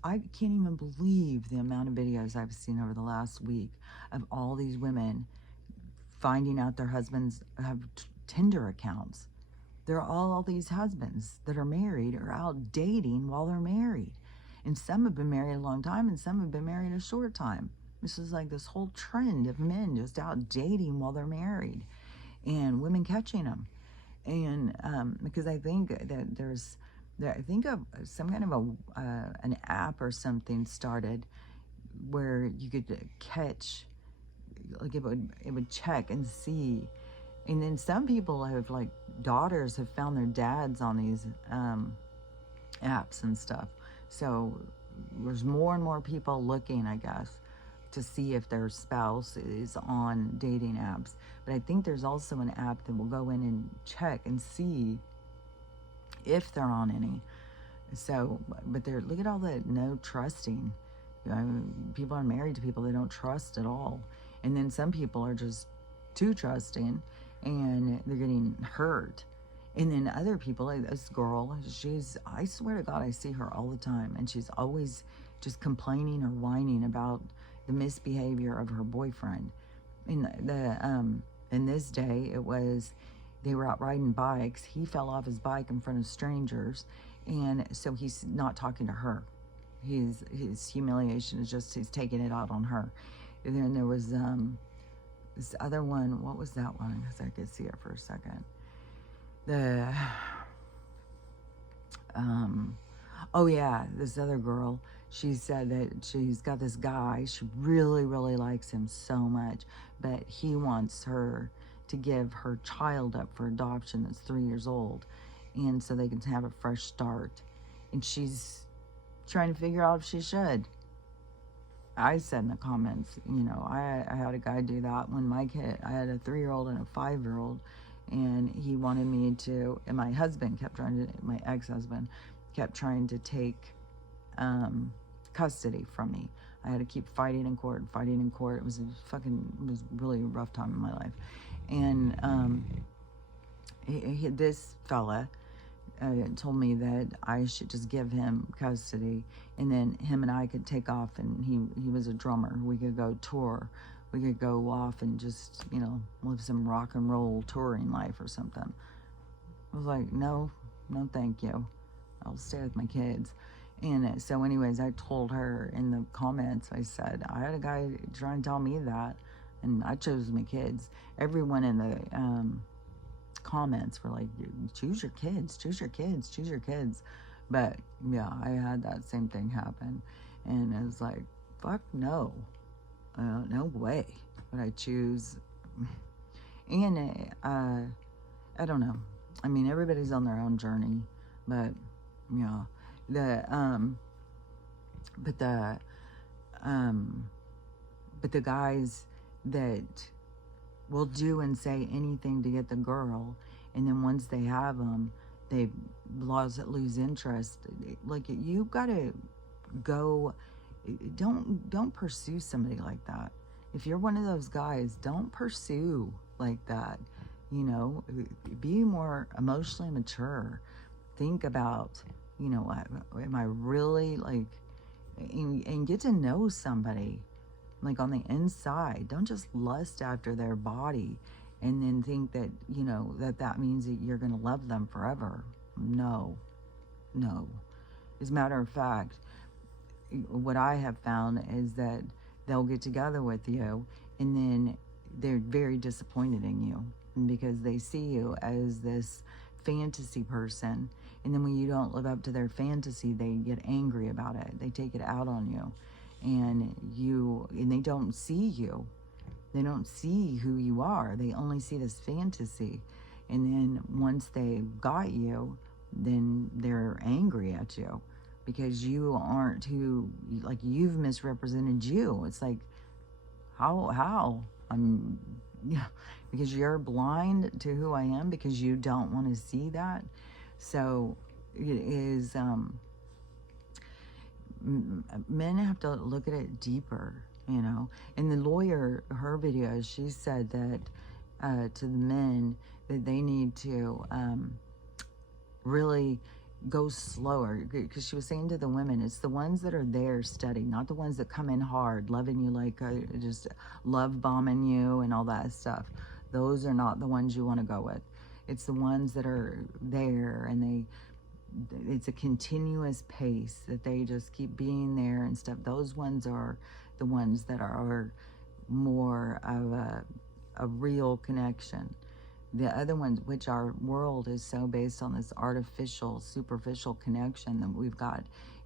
I can't even believe the amount of videos I've seen over the last week of all these women finding out their husbands have Tinder accounts. There are all these husbands that are married are out dating while they're married. And some have been married a long time, and some have been married a short time. This is like this whole trend of men just out dating while they're married, and women catching them. And because I think that I think of some kind of an app or something started where you could catch, like, it would check and see. And then some people have, like, daughters have found their dads on these apps and stuff. So there's more and more people looking, I guess, to see if their spouse is on dating apps. But I think there's also an app that will go in and check and see if they're on any. So, but look at all the no trusting. You know, people are married to people they don't trust at all. And then some people are just too trusting, and they're getting hurt. And then other people, like this girl, I swear to God, I see her all the time, and she's always just complaining or whining about the misbehavior of her boyfriend. In this day, they were out riding bikes. He fell off his bike in front of strangers, and so he's not talking to her. His humiliation is just, he's taking it out on her. And then there was this other one. What was that one? Because I could see it for a second. Oh yeah, this other girl. She said that she's got this guy. She really, really likes him so much, but he wants her to give her child up for adoption that's 3 years old, and so they can have a fresh start. And she's trying to figure out if she should. I said in the comments, you know, I had a guy do that when my kid, I had a 3-year-old and a 5-year-old, and he wanted me to, and my husband kept trying to, my ex-husband kept trying to take custody from me. I had to keep fighting in court. It was it was really a rough time in my life. And this fella told me that I should just give him custody, and then him and I could take off, and he was a drummer. We could go tour. We could go off and just, you know, live some rock and roll touring life or something. I was like, no, thank you. I'll stay with my kids. And so anyways, I told her in the comments, I said, I had a guy try and tell me that, and I chose my kids. Everyone in the comments were like, choose your kids. But yeah, I had that same thing happen, and it was like, fuck no, no way would I choose. And I don't know, I mean, everybody's on their own journey, but yeah, but the guys that will do and say anything to get the girl, and then once they have them, they lose interest. Like, you gotta go. Don't pursue somebody like that. If you're one of those guys, don't pursue like that. You know, be more emotionally mature. Think about, you know, am I really like, and get to know somebody like on the inside. Don't just lust after their body and then think that, you know, that means that you're going to love them forever. No. As a matter of fact, what I have found is that they'll get together with you, and then they're very disappointed in you because they see you as this fantasy person, and then when you don't live up to their fantasy, they get angry about it. They take it out on you, and they don't see you. They don't see who you are. They only see this fantasy. And then once they got you, then they're angry at you because you aren't who, like, you've misrepresented you. It's like, how? Yeah, because you're blind to who I am, because you don't want to see that. So it is, men have to look at it deeper, you know. And the lawyer, her video, she said that to the men that they need to really go slower, because she was saying to the women, it's the ones that are there steady, not the ones that come in hard, loving you like just love bombing you and all that stuff. Those are not the ones you want to go with. It's the ones that are there, and it's a continuous pace that they just keep being there and stuff. Those ones are the ones that are more of a real connection. The other ones, which our world is so based on this artificial, superficial connection that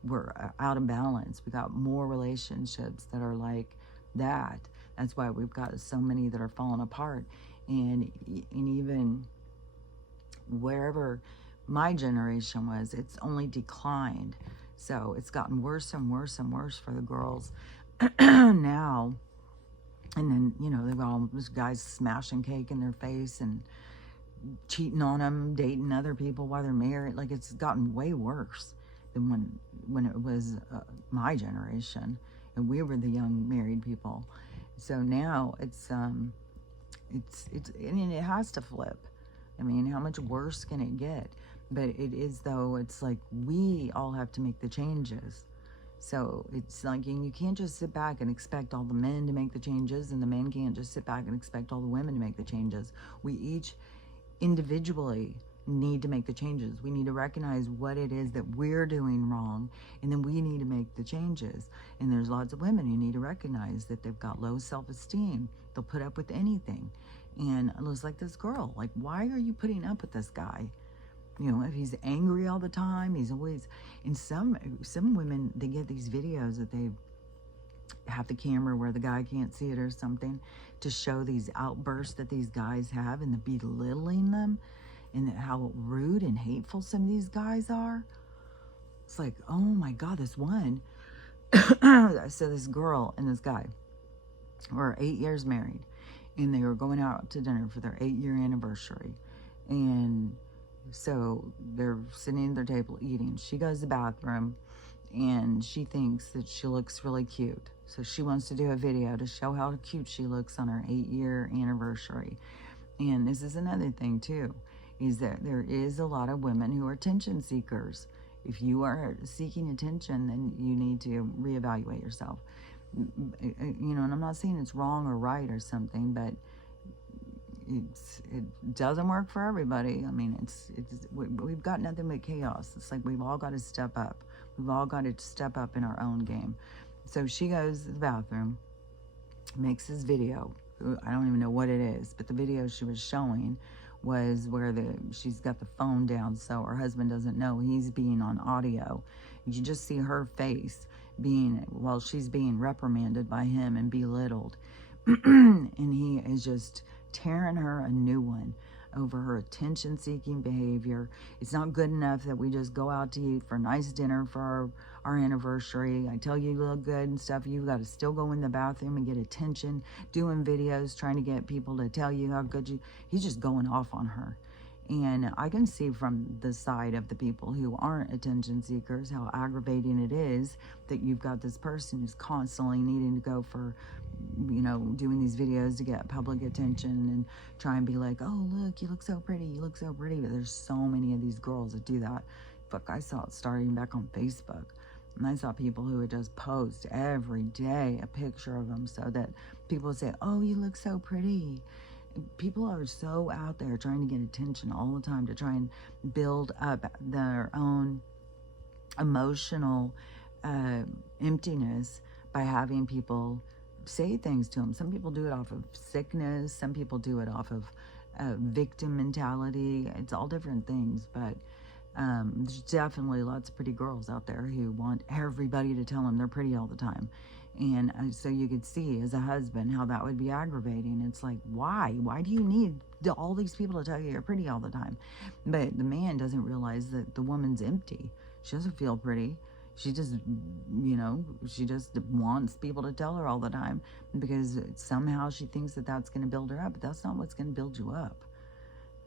we're out of balance. We got more relationships that are like that. That's why we've got so many that are falling apart. And even wherever my generation was, it's only declined. So it's gotten worse and worse and worse for the girls now. And then, you know, they've got all these guys smashing cake in their face and cheating on them, dating other people while they're married. Like, it's gotten way worse than when it was my generation, and we were the young married people. So now it's I mean, it has to flip. I mean, how much worse can it get? But it is, though, it's like we all have to make the changes. So it's like, you can't just sit back and expect all the men to make the changes, and the men can't just sit back and expect all the women to make the changes. We each individually need to make the changes. We need to recognize what it is that we're doing wrong, and then we need to make the changes. And there's lots of women who need to recognize that they've got low self-esteem. They'll put up with anything. And it was like this girl, like, why are you putting up with this guy? You know, if he's angry all the time, he's always, and some women, they get these videos that they have the camera where the guy can't see it or something, to show these outbursts that these guys have, and the belittling them, and how rude and hateful some of these guys are. It's like, oh my God, this one. So this girl and this guy were 8 years married, and they were going out to dinner for their 8-year anniversary. And so they're sitting at their table eating. She goes to the bathroom and she thinks that she looks really cute. So she wants to do a video to show how cute she looks on her 8-year anniversary. And this is another thing too, is that there is a lot of women who are attention seekers. If you are seeking attention, then you need to reevaluate yourself. You know, and I'm not saying it's wrong or right or something, but it doesn't work for everybody. I mean, we've got nothing but chaos. It's like we've all got to step up. We've all got to step up in our own game. So she goes to the bathroom, makes this video. I don't even know what it is, but the video she was showing was where she's got the phone down so her husband doesn't know he's being on audio. You just see her face while she's being reprimanded by him and belittled. And he is just tearing her a new one over her attention-seeking behavior. It's not good enough that we just go out to eat for a nice dinner for our anniversary. I tell you look good and stuff. You've got to still go in the bathroom and get attention, doing videos, trying to get people to tell you how good you... He's just going off on her. And I can see from the side of the people who aren't attention seekers how aggravating it is that you've got this person who's constantly needing to go for, you know, doing these videos to get public attention and try and be like, oh, look, you look so pretty, you look so pretty. But there's so many of these girls that do that. Fuck, I saw it starting back on Facebook. And I saw people who would just post every day a picture of them so that people would say, oh, you look so pretty. People are so out there trying to get attention all the time to try and build up their own emotional emptiness by having people say things to them. Some people do it off of sickness. Some people do it off of victim mentality. It's all different things, but there's definitely lots of pretty girls out there who want everybody to tell them they're pretty all the time. And so you could see as a husband how that would be aggravating. It's like, why? Why do you need all these people to tell you you're pretty all the time? But the man doesn't realize that the woman's empty. She doesn't feel pretty. She just, you know, she just wants people to tell her all the time because somehow she thinks that that's going to build her up. But that's not what's going to build you up.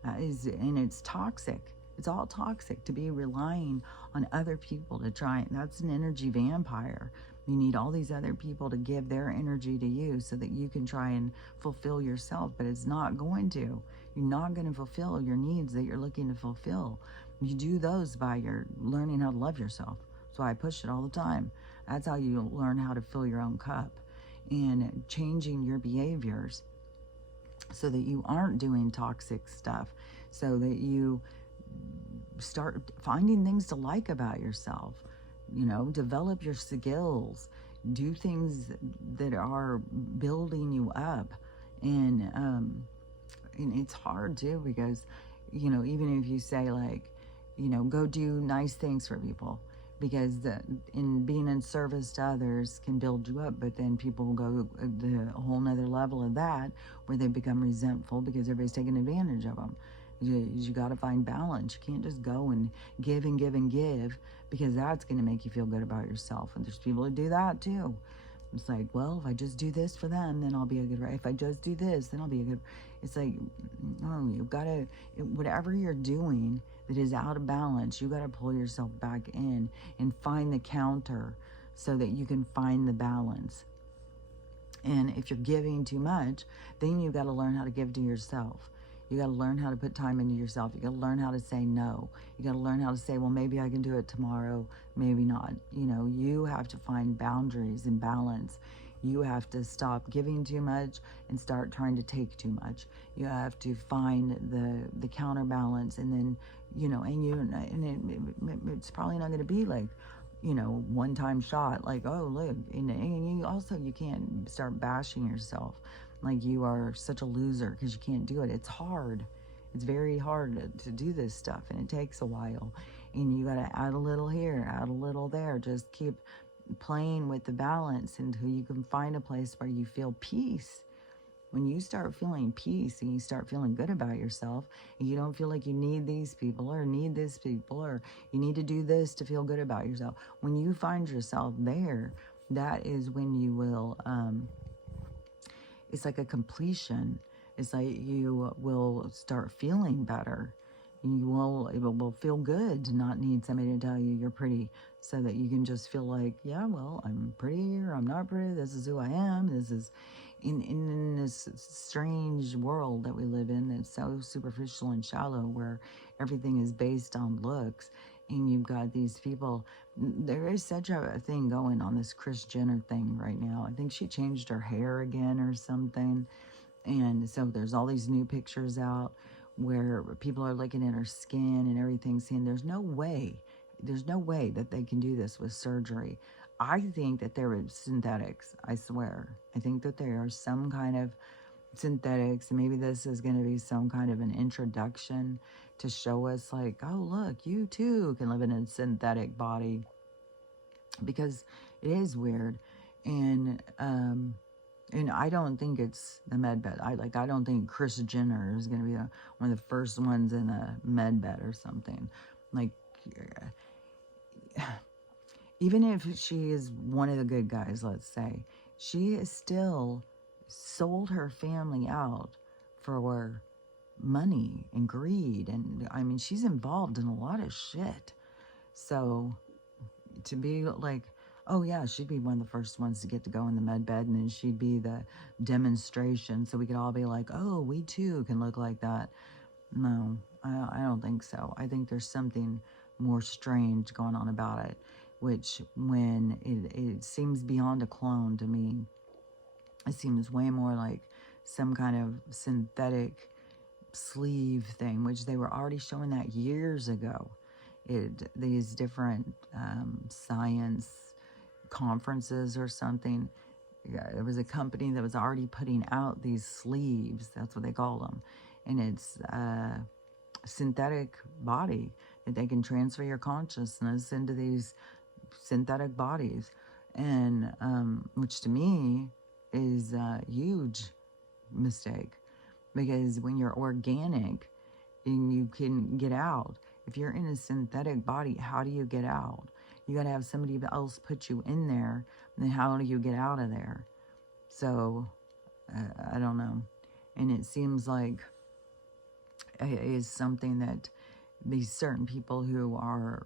And it's toxic. It's all toxic to be relying on other people to try. That's an energy vampire. You need all these other people to give their energy to you so that you can try and fulfill yourself, but it's not going to. You're not going to fulfill your needs that you're looking to fulfill. You do those by your learning how to love yourself. That's why I push it all the time. That's how you learn how to fill your own cup and changing your behaviors so that you aren't doing toxic stuff, so that you start finding things to like about yourself. You know, develop your skills, do things that are building you up. And it's hard too because, you know, even if you say like, you know, go do nice things for people, because in being in service to others can build you up, but then people will go the whole nother level of that where they become resentful because everybody's taking advantage of them. You got to find balance. You can't just go and give and give and give because that's going to make you feel good about yourself. And there's people who do that too. It's like, well, if I just do this for them, then I'll be a good, if I just do this, then I'll be a good, it's like, no, you've got to, whatever you're doing that is out of balance, you got to pull yourself back in and find the counter so that you can find the balance. And if you're giving too much, then you've got to learn how to give to yourself. You got to learn how to put time into yourself. You got to learn how to say no. You got to learn how to say, well, maybe I can do it tomorrow, maybe not. You know, you have to find boundaries and balance. You have to stop giving too much and start trying to take too much. You have to find the counterbalance, and then, you know, it's probably not going to be like, you know, one-time shot, like, oh, look, and you also, you can't start bashing yourself like you are such a loser because you can't do it. It's hard. It's very hard to do this stuff, and it takes a while. And you got to add a little here, add a little there. Just keep playing with the balance until you can find a place where you feel peace. When you start feeling peace and you start feeling good about yourself, and you don't feel like you need these people or need this people or you need to do this to feel good about yourself, when you find yourself there, that is when you will... it's like a completion. it's like you will start feeling better. It will feel good to not need somebody to tell you you're pretty, so that you can just feel like, yeah, well, I'm pretty or I'm not pretty. This is who I am. This is in this strange world that we live in that's so superficial and shallow, where everything is based on looks. And you've got these people. There is such a thing going on, this Kris Jenner thing right now. I think she changed her hair again or something. And so there's all these new pictures out where people are looking at her skin and everything, saying there's no way that they can do this with surgery. I think that they're synthetics, I swear. I think that there are some kind of synthetics, and maybe this is going to be some kind of an introduction to show us, like, oh, look, you too can live in a synthetic body, because it is weird. And I don't think it's the med bed. I don't think Kris Jenner is going to be one of the first ones in a med bed or something. Like, even if she is one of the good guys, let's say, she has still sold her family out for money and greed. And I mean, she's involved in a lot of shit. So to be like, oh yeah, she'd be one of the first ones to get to go in the med bed, and then she'd be the demonstration, so we could all be like, oh, we too can look like that. No, I don't think so. I think there's something more strange going on about it, which, when it seems beyond a clone to me, it seems way more like some kind of synthetic sleeve thing, which they were already showing that years ago. These different science conferences or something. Yeah, there was a company that was already putting out these sleeves. That's what they call them. And it's a synthetic body that they can transfer your consciousness into these synthetic bodies. And which to me is a huge mistake, because when you're organic and you can get out, if you're in a synthetic body, how do you get out? You got to have somebody else put you in there, and then how do you get out of there? So, I don't know. And it seems like it is something that these certain people who are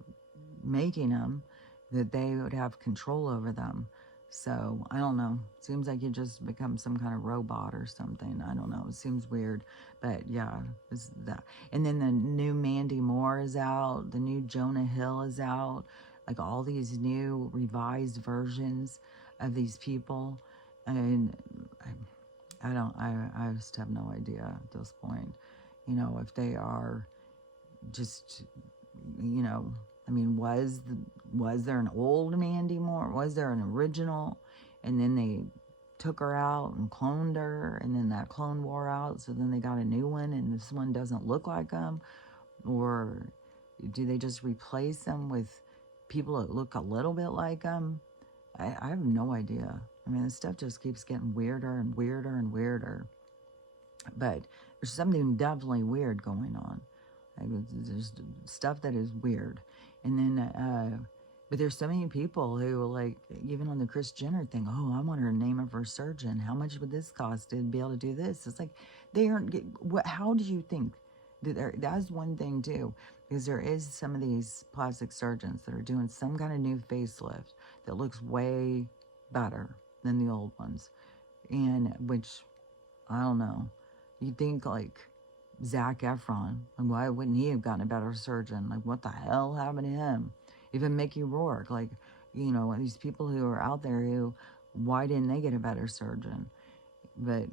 making them, that they would have control over them. So, I don't know. Seems like you just become some kind of robot or something. I don't know. It seems weird. But yeah, it's that. And then the new Mandy Moore is out. The new Jonah Hill is out. Like, all these new revised versions of these people. And I just have no idea at this point. You know, if they are just, you know, I mean, was there an old Mandy Moore? Was there an original? And then they took her out and cloned her, and then that clone wore out, so then they got a new one, and this one doesn't look like them? Or do they just replace them with people that look a little bit like them? I have no idea. I mean, this stuff just keeps getting weirder and weirder and weirder. But there's something definitely weird going on. Like, there's stuff that is weird. And then, but there's so many people who, like, even on the Kris Jenner thing, oh, I want her to name of her surgeon. How much would this cost to be able to do this? It's like, they aren't, how do you think? That's one thing too, because there is some of these plastic surgeons that are doing some kind of new facelift that looks way better than the old ones. And which, I don't know, you think like Zac Efron, like, why wouldn't he have gotten a better surgeon? Like, what the hell happened to him? Even Mickey Rourke, like, you know, these people who are out there who, why didn't they get a better surgeon? But,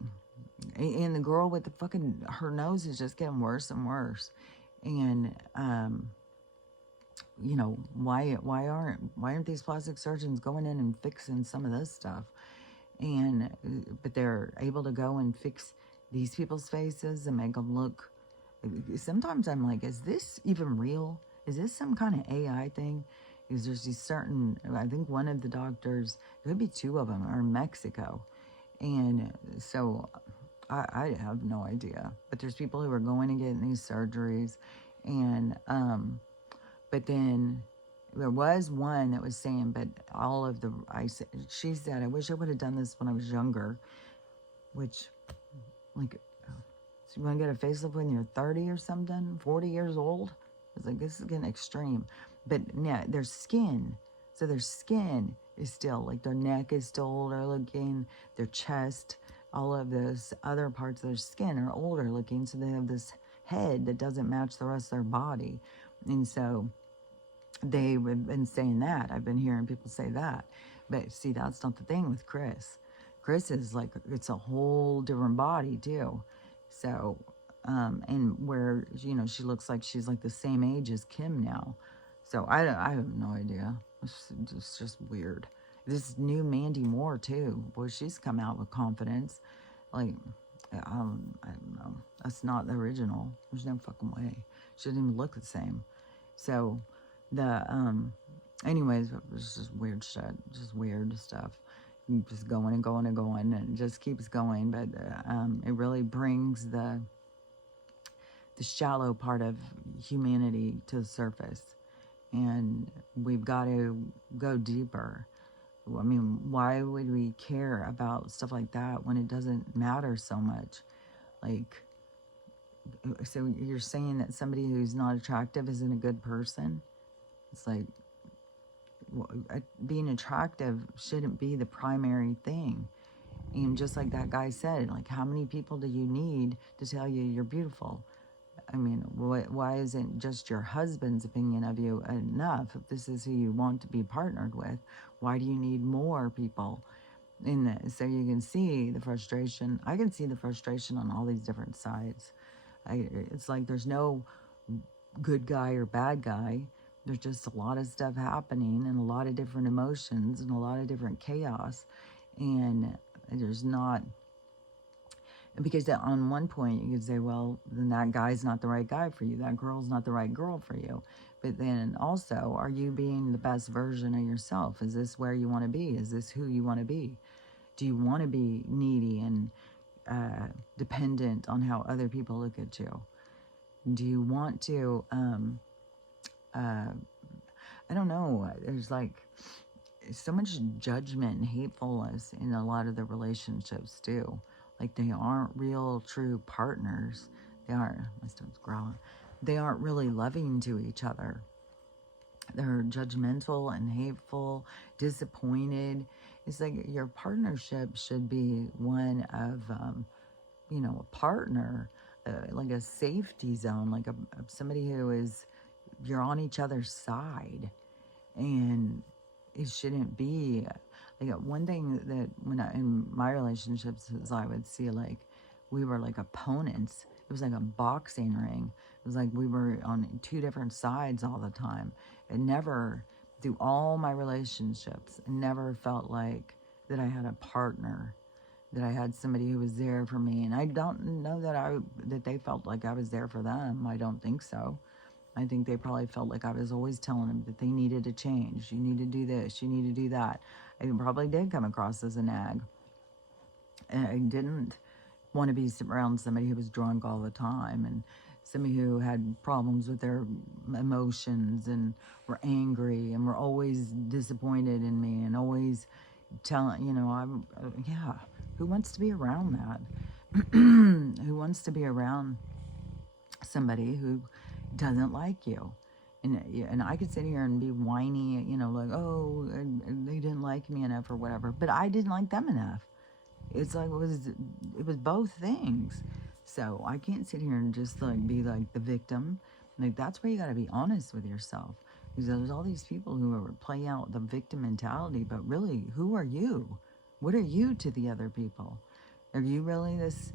and the girl with the fucking, her nose is just getting worse and worse. And, you know, why aren't these plastic surgeons going in and fixing some of this stuff? And, but they're able to go and fix these people's faces and make them look, sometimes I'm like, is this even real? Is this some kind of AI thing? Because there's these certain, I think one of the doctors, there could be two of them, are in Mexico. And so I have no idea. But there's people who are going and getting these surgeries. And, but then there was one that was saying, but all of the, she said, I wish I would have done this when I was younger, which, like, So you want to get a facelift when you're 30 or something, 40 years old? It's like, this is getting extreme. But yeah, their skin. So their skin is still, like their neck is still older looking, their chest, all of those other parts of their skin are older looking. So they have this head that doesn't match the rest of their body. And so they've been saying that. I've been hearing people say that. But see, that's not the thing with Chris. Chris is like, it's a whole different body too. So, and where, you know, she looks like she's like the same age as Kim now. So I have no idea. It's just weird. This new Mandy Moore too. Boy, she's come out with confidence. Like, I don't know. That's not the original. There's no fucking way. She doesn't even look the same. So, anyways, it was just weird shit. Just weird stuff. Just going and going and going, and it just keeps going. But it really brings the shallow part of humanity to the surface. And we've got to go deeper. I mean, why would we care about stuff like that when it doesn't matter so much? Like, so you're saying that somebody who's not attractive isn't a good person? It's like, being attractive shouldn't be the primary thing. And just like that guy said, like, how many people do you need to tell you you're beautiful? I mean, why isn't just your husband's opinion of you enough? If this is who you want to be partnered with, why do you need more people in this? So you can see the frustration. I can see the frustration on all these different sides. It's like there's no good guy or bad guy. There's just a lot of stuff happening and a lot of different emotions and a lot of different chaos. And there's not... Because on one point you could say, well, then that guy's not the right guy for you. That girl's not the right girl for you. But then also, are you being the best version of yourself? Is this where you want to be? Is this who you want to be? Do you want to be needy and dependent on how other people look at you? Do you want to, I don't know, there's like so much judgment and hatefulness in a lot of the relationships too. Like, they aren't real, true partners. They aren't, my stomach's growling. They aren't really loving to each other. They're judgmental and hateful, disappointed. It's like your partnership should be one of, you know, a partner, like a safety zone, like somebody who is, you're on each other's side. And it shouldn't be... Like, one thing that in my relationships is I would see, like, we were like opponents. It was like a boxing ring. It was like we were on two different sides all the time. It never, through all my relationships, it never felt like that I had a partner, that I had somebody who was there for me. And I don't know that they felt like I was there for them. I don't think so. I think they probably felt like I was always telling them that they needed to change. You need to do this. You need to do that. I probably did come across as a nag. And I didn't want to be around somebody who was drunk all the time, and somebody who had problems with their emotions and were angry and were always disappointed in me and always telling, you know, yeah, who wants to be around that? Who wants to be around somebody who doesn't like you? And I could sit here and be whiny, you know, like, oh, they didn't like me enough or whatever, but I didn't like them enough. It's like, it was both things. So I can't sit here and just like be like the victim. Like, that's where you got to be honest with yourself, because there's all these people who are playing out the victim mentality, but really, who are you? What are you to the other people? Are you really this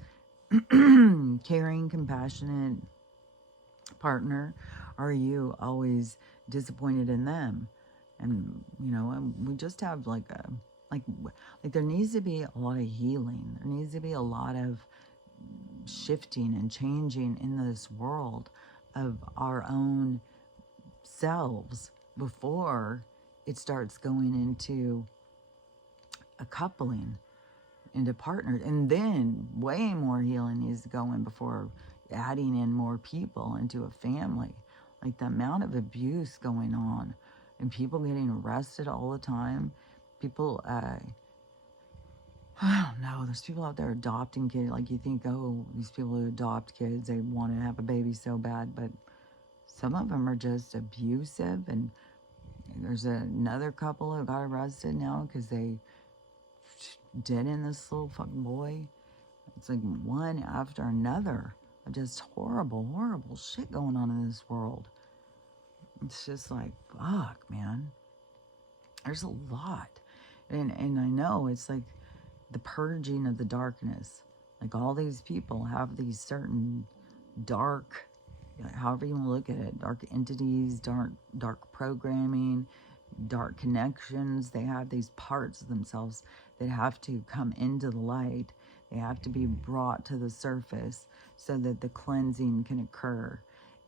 caring, compassionate partner? Are you always disappointed in them? And, you know, we just have like there needs to be a lot of healing. There needs to be a lot of shifting and changing in this world of our own selves before it starts going into a coupling, into partners. And then way more healing needs to go in before adding in more people into a family. Like, the amount of abuse going on and people getting arrested all the time, people I don't know. There's people out there adopting kids. Like you think, oh, these people who adopt kids, they want to have a baby so bad, but some of them are just abusive. And there's another couple who got arrested now because they did in this little fucking boy. It's like one after another. Just horrible, horrible shit going on in this world. It's just like, fuck, man. There's a lot. And I know it's like the purging of the darkness. Like all these people have these certain dark, however you want to look at it, dark entities, dark programming, dark connections. They have these parts of themselves that have to come into the light. They have to be brought to the surface so that the cleansing can occur.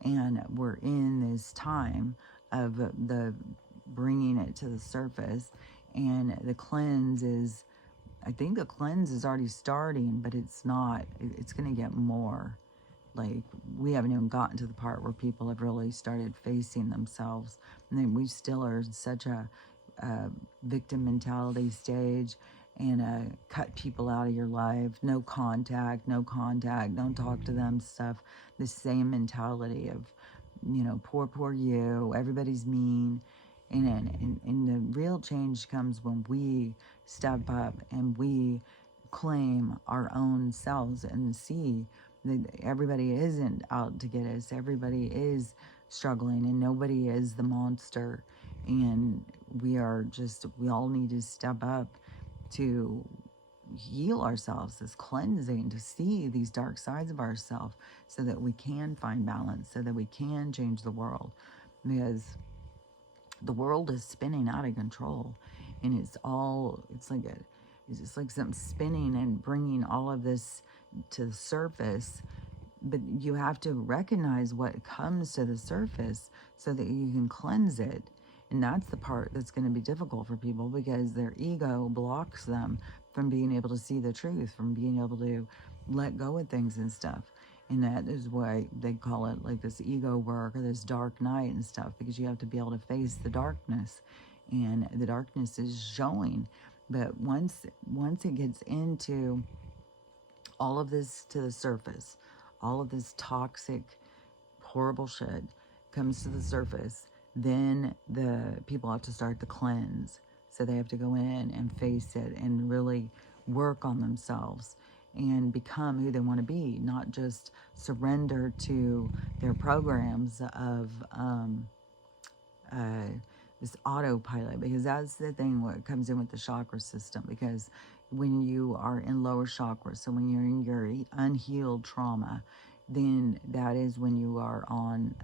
And we're in this time of the bringing it to the surface. And the cleanse is, I think the cleanse is already starting, but it's not. It's going to get more. Like, we haven't even gotten to the part where people have really started facing themselves. And then we still are in such a victim mentality stage, and cut people out of your life, no contact, don't talk to them stuff. The same mentality of, poor you, everybody's mean. And the real change comes when we step up and we claim our own selves and see that everybody isn't out to get us. Everybody is struggling and nobody is the monster. And we all need to step up to heal ourselves, this cleansing, to see these dark sides of ourselves so that we can find balance, so that we can change the world. Because the world is spinning out of control, and it's just like something spinning and bringing all of this to the surface. But you have to recognize what comes to the surface so that you can cleanse it. And that's the part that's going to be difficult for people, because their ego blocks them from being able to see the truth, from being able to let go of things and stuff. And that is why they call it like this ego work or this dark night and stuff, because you have to be able to face the darkness. And the darkness is showing. But once it gets into all of this to the surface, all of this toxic, horrible shit comes to the surface, then the people have to start to cleanse. So they have to go in and face it and really work on themselves and become who they want to be, not just surrender to their programs of this autopilot, because that's the thing what comes in with the chakra system. Because when you are in lower chakra, so when you're in your unhealed trauma, then that is when you are on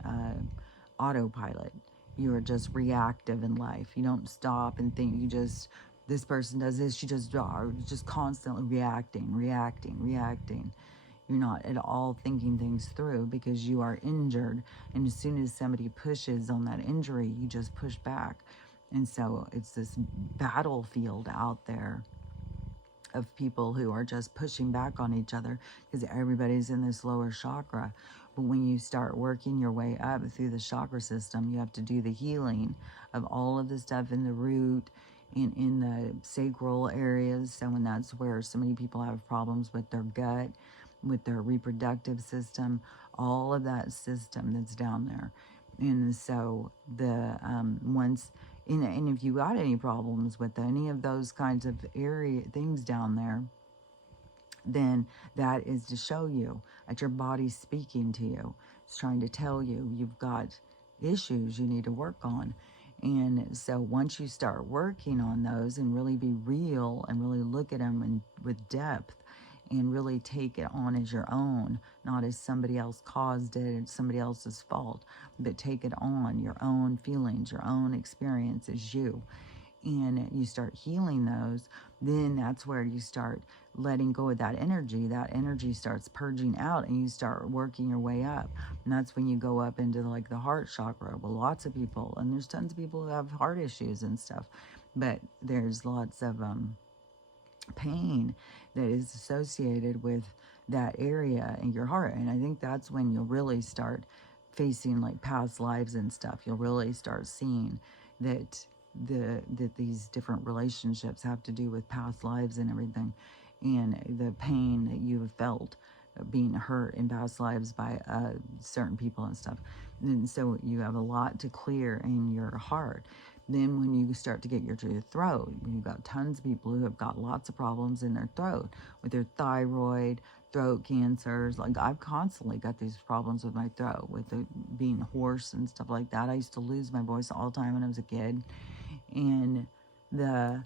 autopilot. You are just reactive in life. You don't stop and think. You just, this person does this, you just constantly reacting. You're not at all thinking things through because you are injured. And as soon as somebody pushes on that injury, you just push back. And so it's this battlefield out there of people who are just pushing back on each other because everybody's in this lower chakra. But when you start working your way up through the chakra system, you have to do the healing of all of the stuff in the root, in the sacral areas. So when that's where so many people have problems with their gut, with their reproductive system, all of that system that's down there. And so the and if you got any problems with any of those kinds of things down there, then that is to show you that your body's speaking to you. It's trying to tell you you've got issues you need to work on. And so once you start working on those and really be real and really look at them with depth and really take it on as your own, not as somebody else caused it, it's somebody else's fault, but take it on, your own feelings, your own experience as you. And you start healing those, then that's where you start letting go of that energy. That energy starts purging out and you start working your way up. And that's when you go up into like the heart chakra. Well, lots of people, and there's tons of people who have heart issues and stuff, but there's lots of pain that is associated with that area in your heart. And I think that's when you'll really start facing like past lives and stuff. You'll really start seeing that that these different relationships have to do with past lives and everything, and the pain that you have felt being hurt in past lives by certain people and stuff. And so you have a lot to clear in your heart. Then when you start to get to your throat, you've got tons of people who have got lots of problems in their throat with their thyroid, throat cancers. Like, I've constantly got these problems with my throat, with being hoarse and stuff like that. I used to lose my voice all the time when I was a kid. And the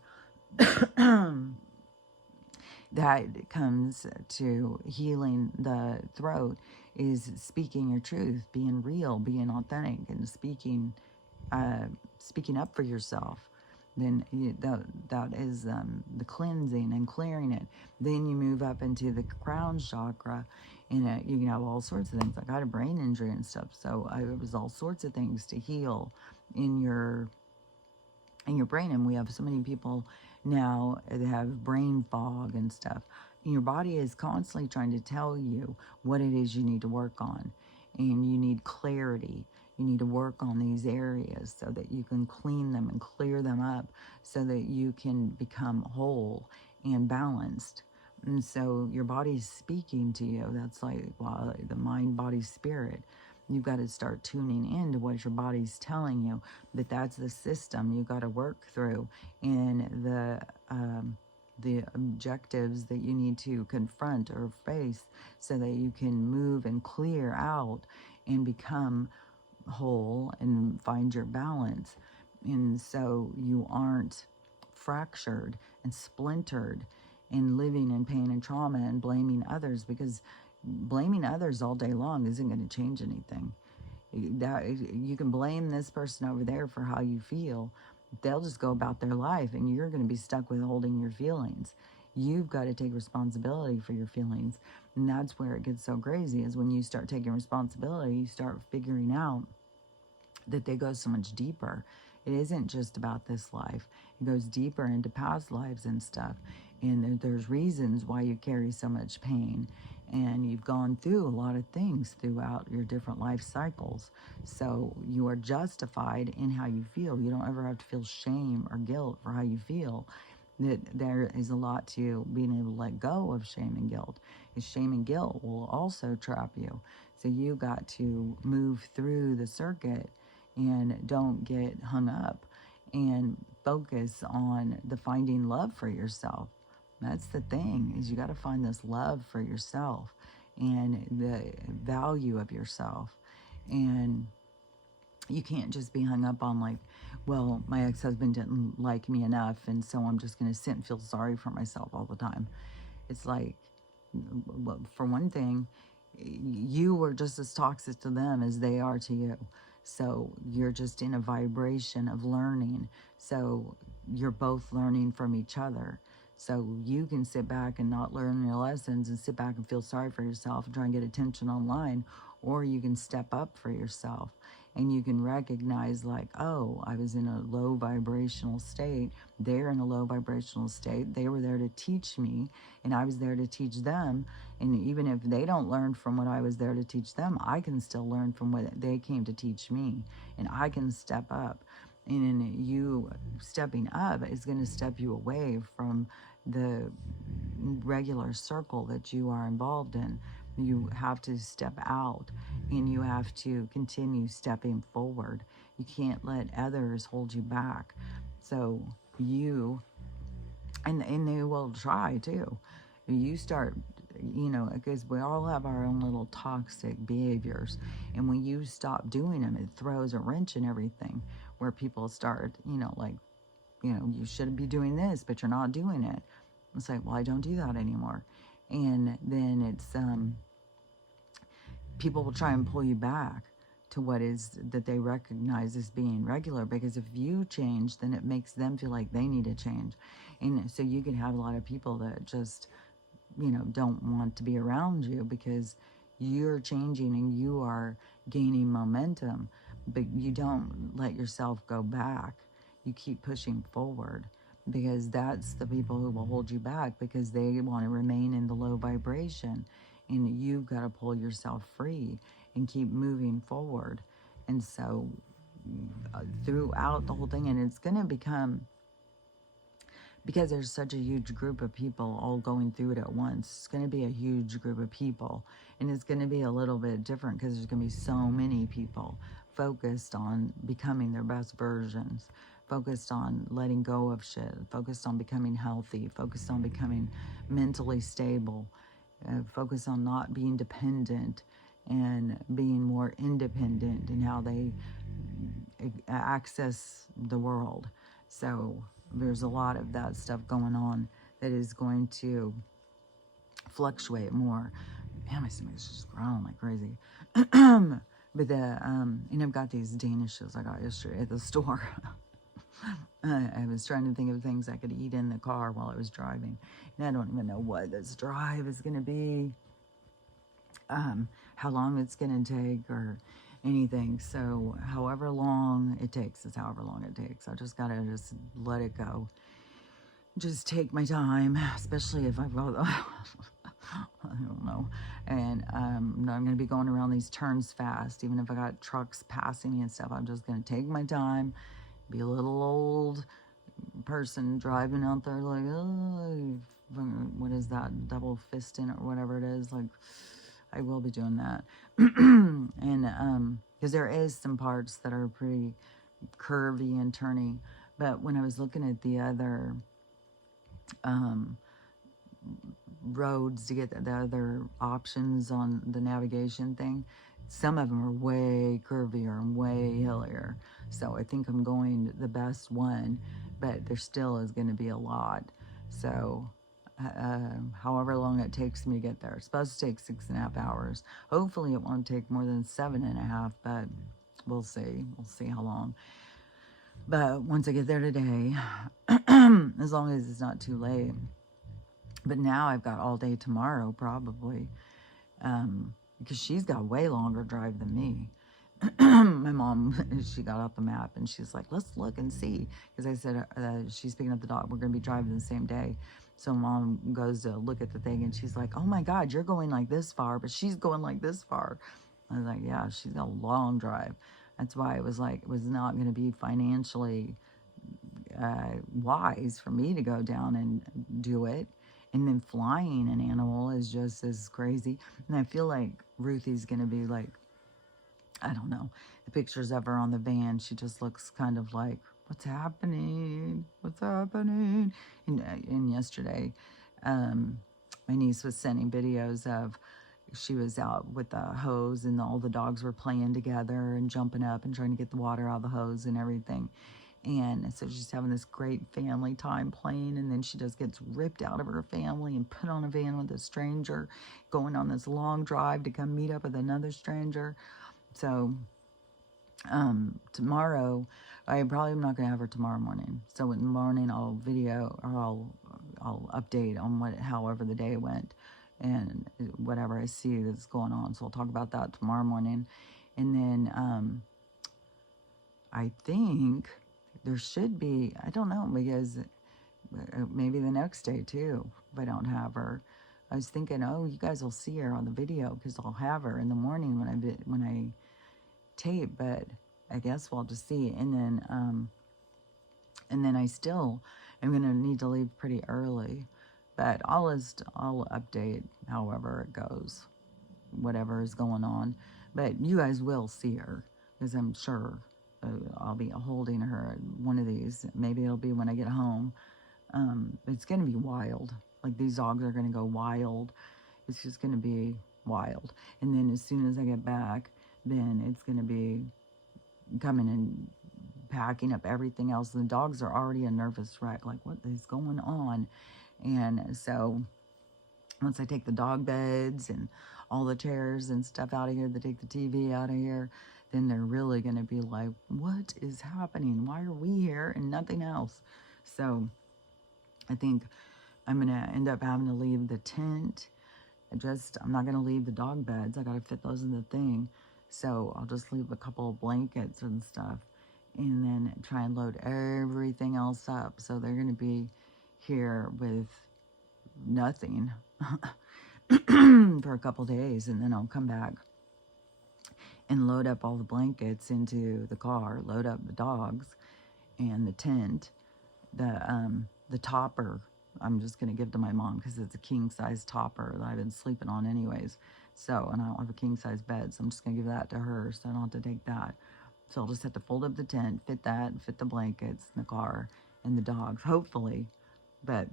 that comes to healing the throat is speaking your truth, being real, being authentic, and speaking up for yourself. Then that is the cleansing and clearing it. Then you move up into the crown chakra, and you can have all sorts of things. Like, I had a brain injury and stuff, so it was all sorts of things to heal in your brain. And we have so many people now that have brain fog and stuff. And your body is constantly trying to tell you what it is you need to work on, and you need clarity. You need to work on these areas so that you can clean them and clear them up so that you can become whole and balanced. And so your body's speaking to you. That's like, well, the mind, body, spirit. You've got to start tuning in to what your body's telling you. But that's the system you got to work through, and the objectives that you need to confront or face so that you can move and clear out and become whole and find your balance. And so you aren't fractured and splintered and living in pain and trauma and blaming others, because blaming others all day long isn't going to change anything. You can blame this person over there for how you feel. They'll just go about their life, and you're going to be stuck with holding your feelings. You've got to take responsibility for your feelings. And that's where it gets so crazy, is when you start taking responsibility, you start figuring out that they go so much deeper. It isn't just about this life. It goes deeper into past lives and stuff. And there's reasons why you carry so much pain. And you've gone through a lot of things throughout your different life cycles. So you are justified in how you feel. You don't ever have to feel shame or guilt for how you feel. That there is a lot to being able to let go of shame and guilt. Because shame and guilt will also trap you. So you got to move through the circuit and don't get hung up and focus on the finding love for yourself. That's the thing, is you got to find this love for yourself and the value of yourself. And you can't just be hung up on, like, well, my ex-husband didn't like me enough, and so I'm just going to sit and feel sorry for myself all the time. It's like, for one thing, you were just as toxic to them as they are to you. So you're just in a vibration of learning. So you're both learning from each other. So you can sit back and not learn your lessons and sit back and feel sorry for yourself and try and get attention online. Or you can step up for yourself, and you can recognize, like, oh, I was in a low vibrational state. They're in a low vibrational state. They were there to teach me, and I was there to teach them. And even if they don't learn from what I was there to teach them, I can still learn from what they came to teach me, and I can step up. And you stepping up is going to step you away from the regular circle that you are involved in. You have to step out, and you have to continue stepping forward. You can't let others hold you back. So you, and they will try too. You start, because we all have our own little toxic behaviors. And when you stop doing them, it throws a wrench in everything, where people start, you should be doing this, but you're not doing it. It's like, well, I don't do that anymore. And then it's, people will try and pull you back to what is that they recognize as being regular, because if you change, then it makes them feel like they need to change. And so you can have a lot of people that just, don't want to be around you because you're changing and you are gaining momentum, but you don't let yourself go back. You keep pushing forward, because that's the people who will hold you back, because they want to remain in the low vibration. And you've got to pull yourself free and keep moving forward. And so throughout the whole thing, and it's going to become, because there's such a huge group of people all going through it at once, it's going to be a huge group of people, and it's going to be a little bit different because there's going to be so many people focused on becoming their best versions, focused on letting go of shit, focused on becoming healthy, focused on becoming mentally stable, focused on not being dependent and being more independent in how they access the world. So there's a lot of that stuff going on that is going to fluctuate more. Man, my stomach's just growling like crazy. But and I've got these Danishes I got yesterday at the store. I was trying to think of things I could eat in the car while I was driving, and I don't even know what this drive is going to be, how long it's going to take, or anything. So however long it takes is however long it takes. I just got to just let it go. Just take my time, especially if I've got, I don't know. And I'm going to be going around these turns fast. Even if I got trucks passing me and stuff, I'm just going to take my time, be a little old person driving out there like, oh, what is that, double fisting or whatever it is. Like, I will be doing that. And because there is some parts that are pretty curvy and turny. But when I was looking at the other roads to get the other options on the navigation thing, some of them are way curvier and way hillier. So I think I'm going the best one, but there still is going to be a lot. So however long it takes me to get there, it's supposed to take 6.5 hours. Hopefully it won't take more than 7.5, but we'll see. We'll see how long. But once I get there today, as long as it's not too late. But now I've got all day tomorrow, probably, because she's got way longer drive than me. My mom, she got out the map and she's like, let's look and see. Because I said, she's picking up the dog. We're going to be driving the same day. So mom goes to look at the thing and she's like, oh my God, you're going like this far, but she's going like this far. I was like, yeah, she's got a long drive. That's why it was like, it was not going to be financially wise for me to go down and do it. And then flying an animal is just as crazy. And I feel like Ruthie's going to be like, I don't know, the pictures of her on the van, she just looks kind of like, what's happening? What's happening? And yesterday, my niece was sending videos of, she was out with the hose and all the dogs were playing together and jumping up and trying to get the water out of the hose and everything. And so she's having this great family time playing, and then she just gets ripped out of her family and put on a van with a stranger, going on this long drive to come meet up with another stranger. So tomorrow, I probably am not going to have her tomorrow morning. So in the morning, I'll video, or I'll update on what, however the day went, and whatever I see that's going on. So I'll talk about that tomorrow morning. And then I think there should be, I don't know, because maybe the next day too, if I don't have her. I was thinking, oh, you guys will see her on the video because I'll have her in the morning when I tape, but I guess we'll just see. And then I still am gonna need to leave pretty early, but I'll update however it goes, whatever is going on. But you guys will see her because I'm sure I'll be holding her at one of these. Maybe it'll be when I get home. It's gonna be wild. Like, these dogs are gonna go wild. It's just gonna be wild. And then as soon as I get back, then it's gonna be coming and packing up everything else. The dogs are already a nervous wreck. Like, what is going on? And so once I take the dog beds and all the chairs and stuff out of here, they take the TV out of here, then they're really going to be like, what is happening? Why are we here and nothing else? So I think I'm going to end up having to leave the tent. I'm not going to leave the dog beds. I got to fit those in the thing. So I'll just leave a couple of blankets and stuff, and then try and load everything else up. So they're going to be here with nothing for a couple days, and then I'll come back and load up all the blankets into the car, load up the dogs and the tent, the topper. I'm just gonna give to my mom because it's a king size topper that I've been sleeping on anyways. So, and I don't have a king size bed, so I'm just gonna give that to her, so I don't have to take that. So I'll just have to fold up the tent, fit that, fit the blankets in the car and the dogs, hopefully. But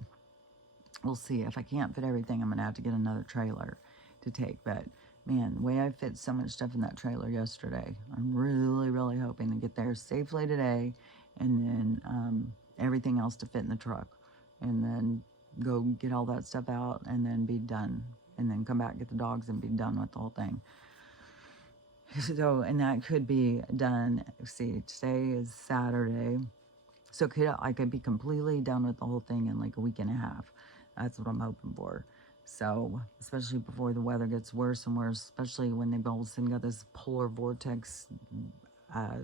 we'll see. If I can't fit everything, I'm gonna have to get another trailer to take. But man, the way I fit so much stuff in that trailer yesterday, I'm really, really hoping to get there safely today, and then everything else to fit in the truck, and then go get all that stuff out, and then be done, and then come back, get the dogs, and be done with the whole thing. So, and that could be done. See, today is Saturday, so I could be completely done with the whole thing in like a week and a half. That's what I'm hoping for. So, especially before the weather gets worse and worse, especially when they've all of a sudden got this polar vortex, uh,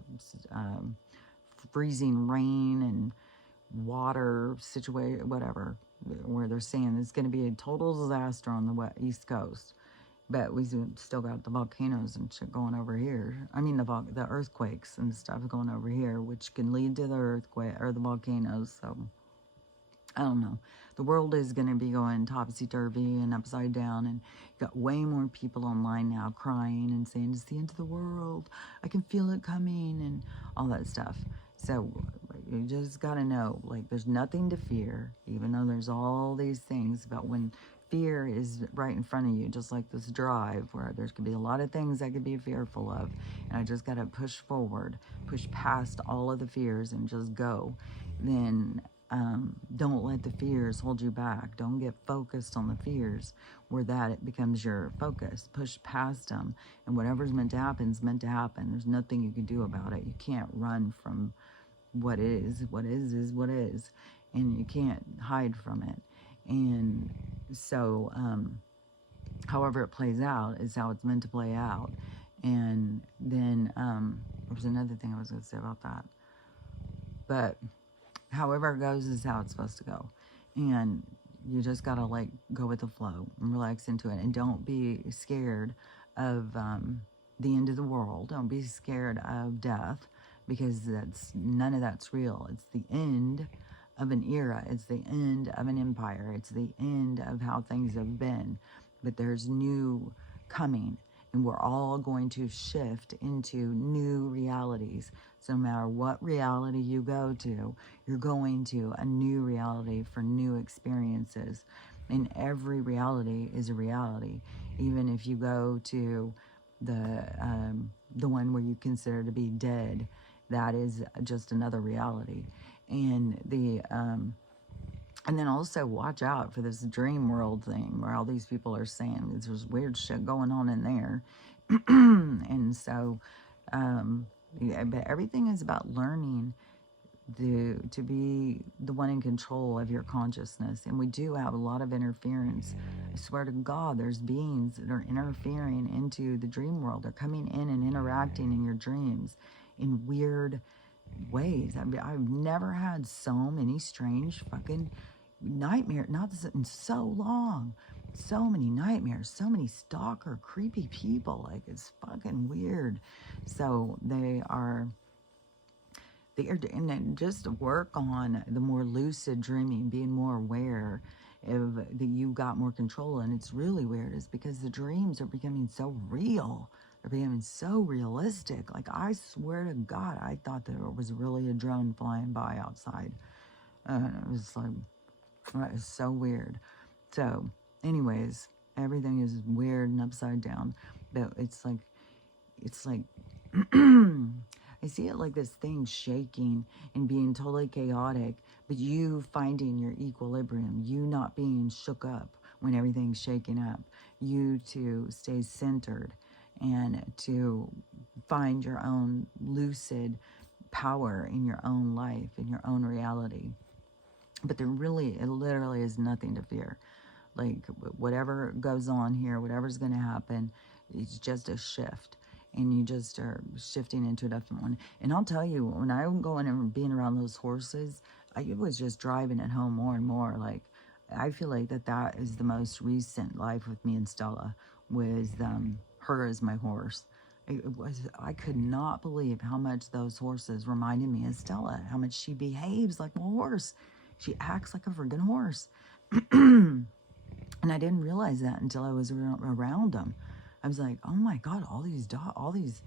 freezing rain and water situation, whatever, where they're saying it's going to be a total disaster on the East Coast. But we still got the volcanoes and shit going over here. I mean, the earthquakes and stuff going over here, which can lead to the earthquake or the volcanoes. So, I don't know. The world is going to be going topsy-turvy and upside down, and got way more people online now crying and saying, it's the end of the world. I can feel it coming and all that stuff. So you just got to know, like, there's nothing to fear, even though there's all these things about when fear is right in front of you, just like this drive where there's could be a lot of things I could be fearful of. And I just got to push forward, push past all of the fears and just go. Then don't let the fears hold you back. Don't get focused on the fears where that it becomes your focus. Push past them, and whatever's meant to happen is meant to happen. There's nothing you can do about it. You can't run from what is. What is what is, and you can't hide from it. And so, however it plays out is how it's meant to play out. And then there was another thing I was going to say about that, but however it goes is how it's supposed to go. And you just gotta like go with the flow and relax into it, and don't be scared of the end of the world. Don't be scared of death, because none of that's real. It's the end of an era. It's the end of an empire. It's the end of how things have been. But there's new coming, and we're all going to shift into new realities. So no matter what reality you go to, you're going to a new reality for new experiences. And every reality is a reality. Even if you go to the one where you consider to be dead, that is just another reality. And and then also watch out for this dream world thing where all these people are saying there's weird shit going on in there. And so, yeah, but everything is about learning to be the one in control of your consciousness. And we do have a lot of interference. I swear to God, there's beings that are interfering into the dream world. They're coming in and interacting in your dreams in weird ways. I've never had so many strange fucking nightmares, not in so long. So many nightmares, so many stalker, creepy people. Like, it's fucking weird. So and just work on the more lucid dreaming, being more aware of that you got more control. And it's really weird is because the dreams are becoming so real. They're becoming so realistic. Like, I swear to God, I thought there was really a drone flying by outside. It was like, it was so weird. So, anyways, everything is weird and upside down. But it's like I see it like this thing shaking and being totally chaotic, but you finding your equilibrium, you not being shook up when everything's shaking up, you to stay centered and to find your own lucid power in your own life, in your own reality. But it literally is nothing to fear. Like, whatever goes on here, whatever's going to happen, it's just a shift. And you just are shifting into a different one. And I'll tell you, when I'm going and being around those horses, I was just driving it home more and more. Like, I feel like that is the most recent life with me and Stella, was her as my horse. I could not believe how much those horses reminded me of Stella, how much she behaves like a horse. She acts like a friggin' horse. And I didn't realize that until I was around them. I was like, oh my God, all these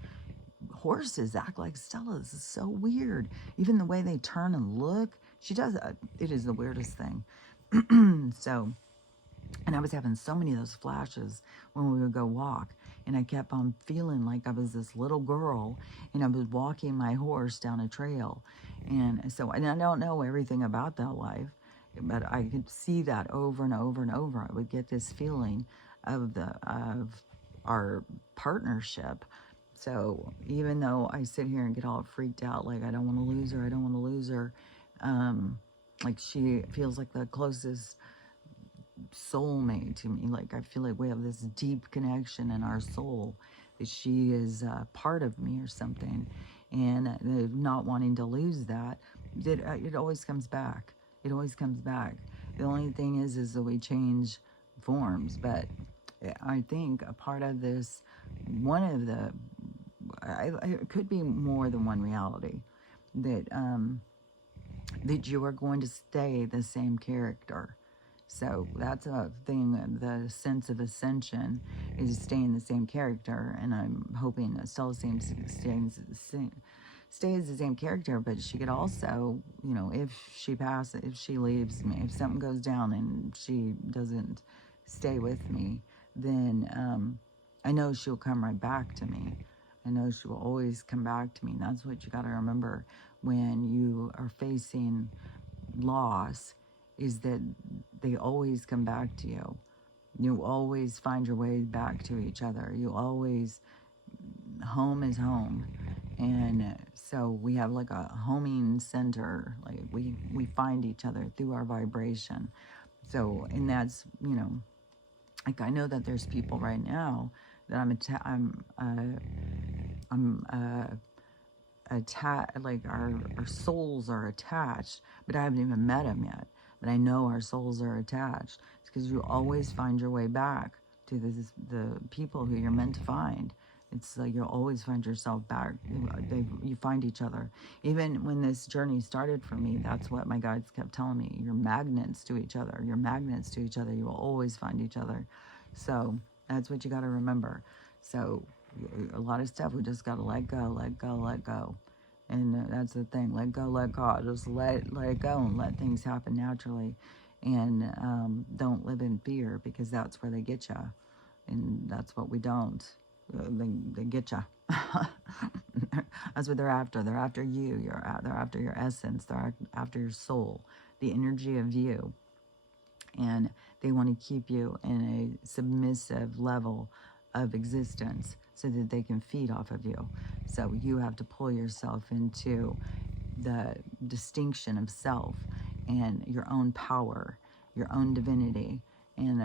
horses act like Stella. This is so weird. Even the way they turn and look, she does, it is the weirdest thing. So, and I was having so many of those flashes when we would go walk. And I kept on feeling like I was this little girl and I was walking my horse down a trail. And so, and I don't know everything about that life, but I could see that over and over and over. I would get this feeling of our partnership. So even though I sit here and get all freaked out, like I don't want to lose her, I don't want to lose her, like she feels like the closest soulmate to me. Like I feel like we have this deep connection in our soul, that she is part of me or something, and not wanting to lose that, it always comes back. It always comes back. The only thing is that we change forms, but I think a part of this, one of the, it could be more than one reality, that that you are going to stay the same character. So that's a thing, the sense of ascension is staying the same character, and I'm hoping that Stella stays the same character, but she could also, you know, if she passes, if she leaves me, if something goes down and she doesn't stay with me, then I know she'll come right back to me. I know she will always come back to me. And that's what you got to remember when you are facing loss, is that they always come back to you. You always find your way back to each other. You always, home is home. And so we have like a homing center. Like we find each other through our vibration. So, and that's, you know, like I know that there's people right now that attached, like our souls are attached, but I haven't even met them yet. But I know our souls are attached. It's because you always find your way back to the people who you're meant to find. It's like you'll always find yourself back. You find each other. Even when this journey started for me, that's what my guides kept telling me. You're magnets to each other. You're magnets to each other. You will always find each other. So that's what you got to remember. So a lot of stuff we just got to let go, let go, let go. And that's the thing. Let go, let go. Just let it go and let things happen naturally. And don't live in fear, because that's where they get you. And that's what we don't. They get you. That's what they're after. They're after you. They're after your essence. They're after your soul, the energy of you. And they want to keep you in a submissive level of existence so that they can feed off of you. So you have to pull yourself into the distinction of self and your own power, your own divinity. And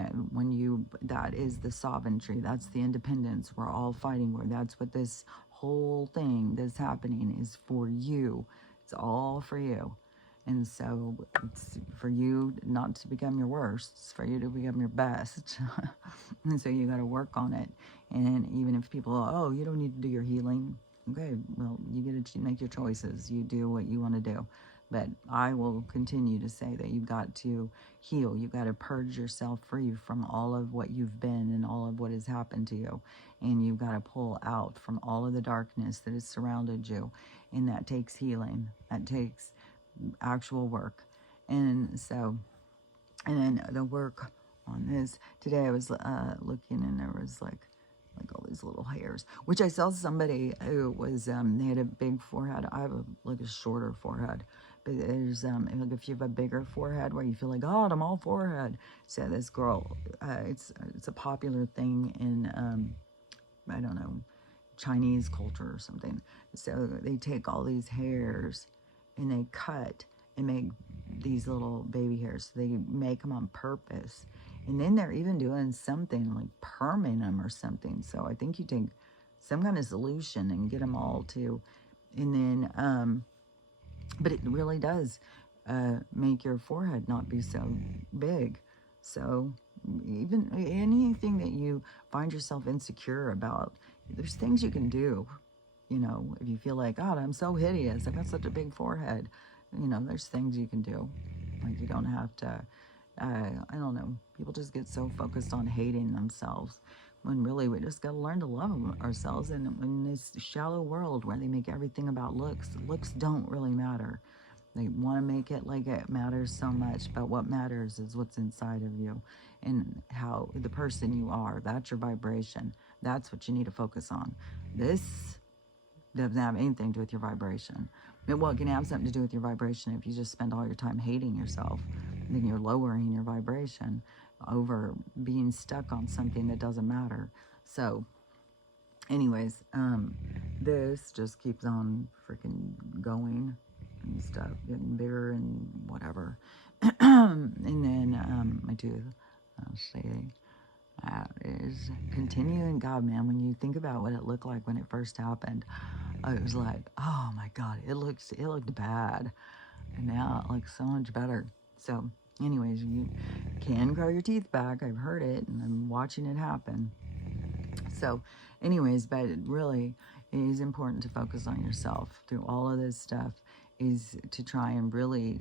that is the sovereignty, that's the independence we're all fighting for. That's what this whole thing that's happening is for you. It's all for you. And so it's for you not to become your worst. It's for you to become your best. And so you got to work on it. And even if people, oh, you don't need to do your healing. Okay, well, you get to make your choices. You do what you want to do. But I will continue to say that you've got to heal. You've got to purge yourself free from all of what you've been and all of what has happened to you. And you've got to pull out from all of the darkness that has surrounded you. And that takes healing. That takes actual work. And so, and then the work on this, today I was looking, and there was like all these little hairs, which I saw somebody who was, they had a big forehead. I have like a shorter forehead, but there's, like if you have a bigger forehead where you feel like, God, I'm all forehead. So this girl, it's a popular thing in, I don't know, Chinese culture or something. So they take all these hairs and they cut and make these little baby hairs. So they make them on purpose. And then they're even doing something like perming them or something. So I think you take some kind of solution and get them all to, and then, but it really does make your forehead not be so big. So even anything that you find yourself insecure about, there's things you can do. You know, if you feel like, God, I'm so hideous, I've got such a big forehead, you know, there's things you can do. Like, you don't have to, I don't know, people just get so focused on hating themselves when really we just got to learn to love ourselves. And in this shallow world where they make everything about looks, looks don't really matter. They want to make it like it matters so much, but what matters is what's inside of you and how the person you are. That's your vibration. That's what you need to focus on. This doesn't have anything to do with your vibration. Well, it can have something to do with your vibration if you just spend all your time hating yourself. Then you're lowering your vibration over being stuck on something that doesn't matter. So, anyways, this just keeps on freaking going and stuff, getting bigger and whatever. And then my tooth, I'll say that is continue in God, man. When you think about what it looked like when it first happened, it was like, oh my God, it looked bad, and now it looks so much better. So, anyways, you can grow your teeth back. I've heard it, and I'm watching it happen. So, anyways, but it really is important to focus on yourself through all of this stuff, is to try and really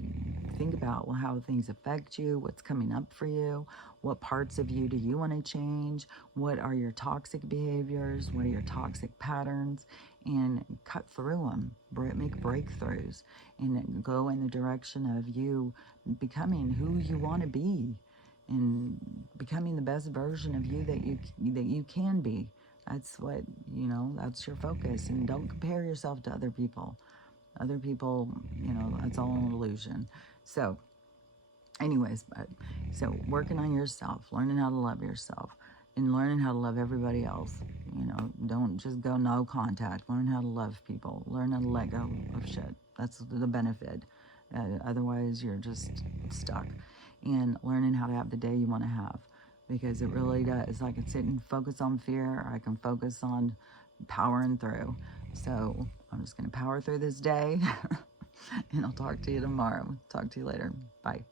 think about, well, how things affect you, what's coming up for you, what parts of you do you want to change, what are your toxic behaviors, what are your toxic patterns, and cut through them, make breakthroughs, and go in the direction of you becoming who you want to be and becoming the best version of you that you can be. That's what, you know, that's your focus. And don't compare yourself to other people. Other people, you know, that's all an illusion. So, anyways, so working on yourself, learning how to love yourself, and learning how to love everybody else. You know, don't just go no contact. Learn how to love people. Learn how to let go of shit. That's the benefit. Otherwise, you're just stuck. And learning how to have the day you want to have, because it really does. I can sit and focus on fear, or I can focus on powering through. So I'm just going to power through this day, and I'll talk to you tomorrow. Talk to you later. Bye.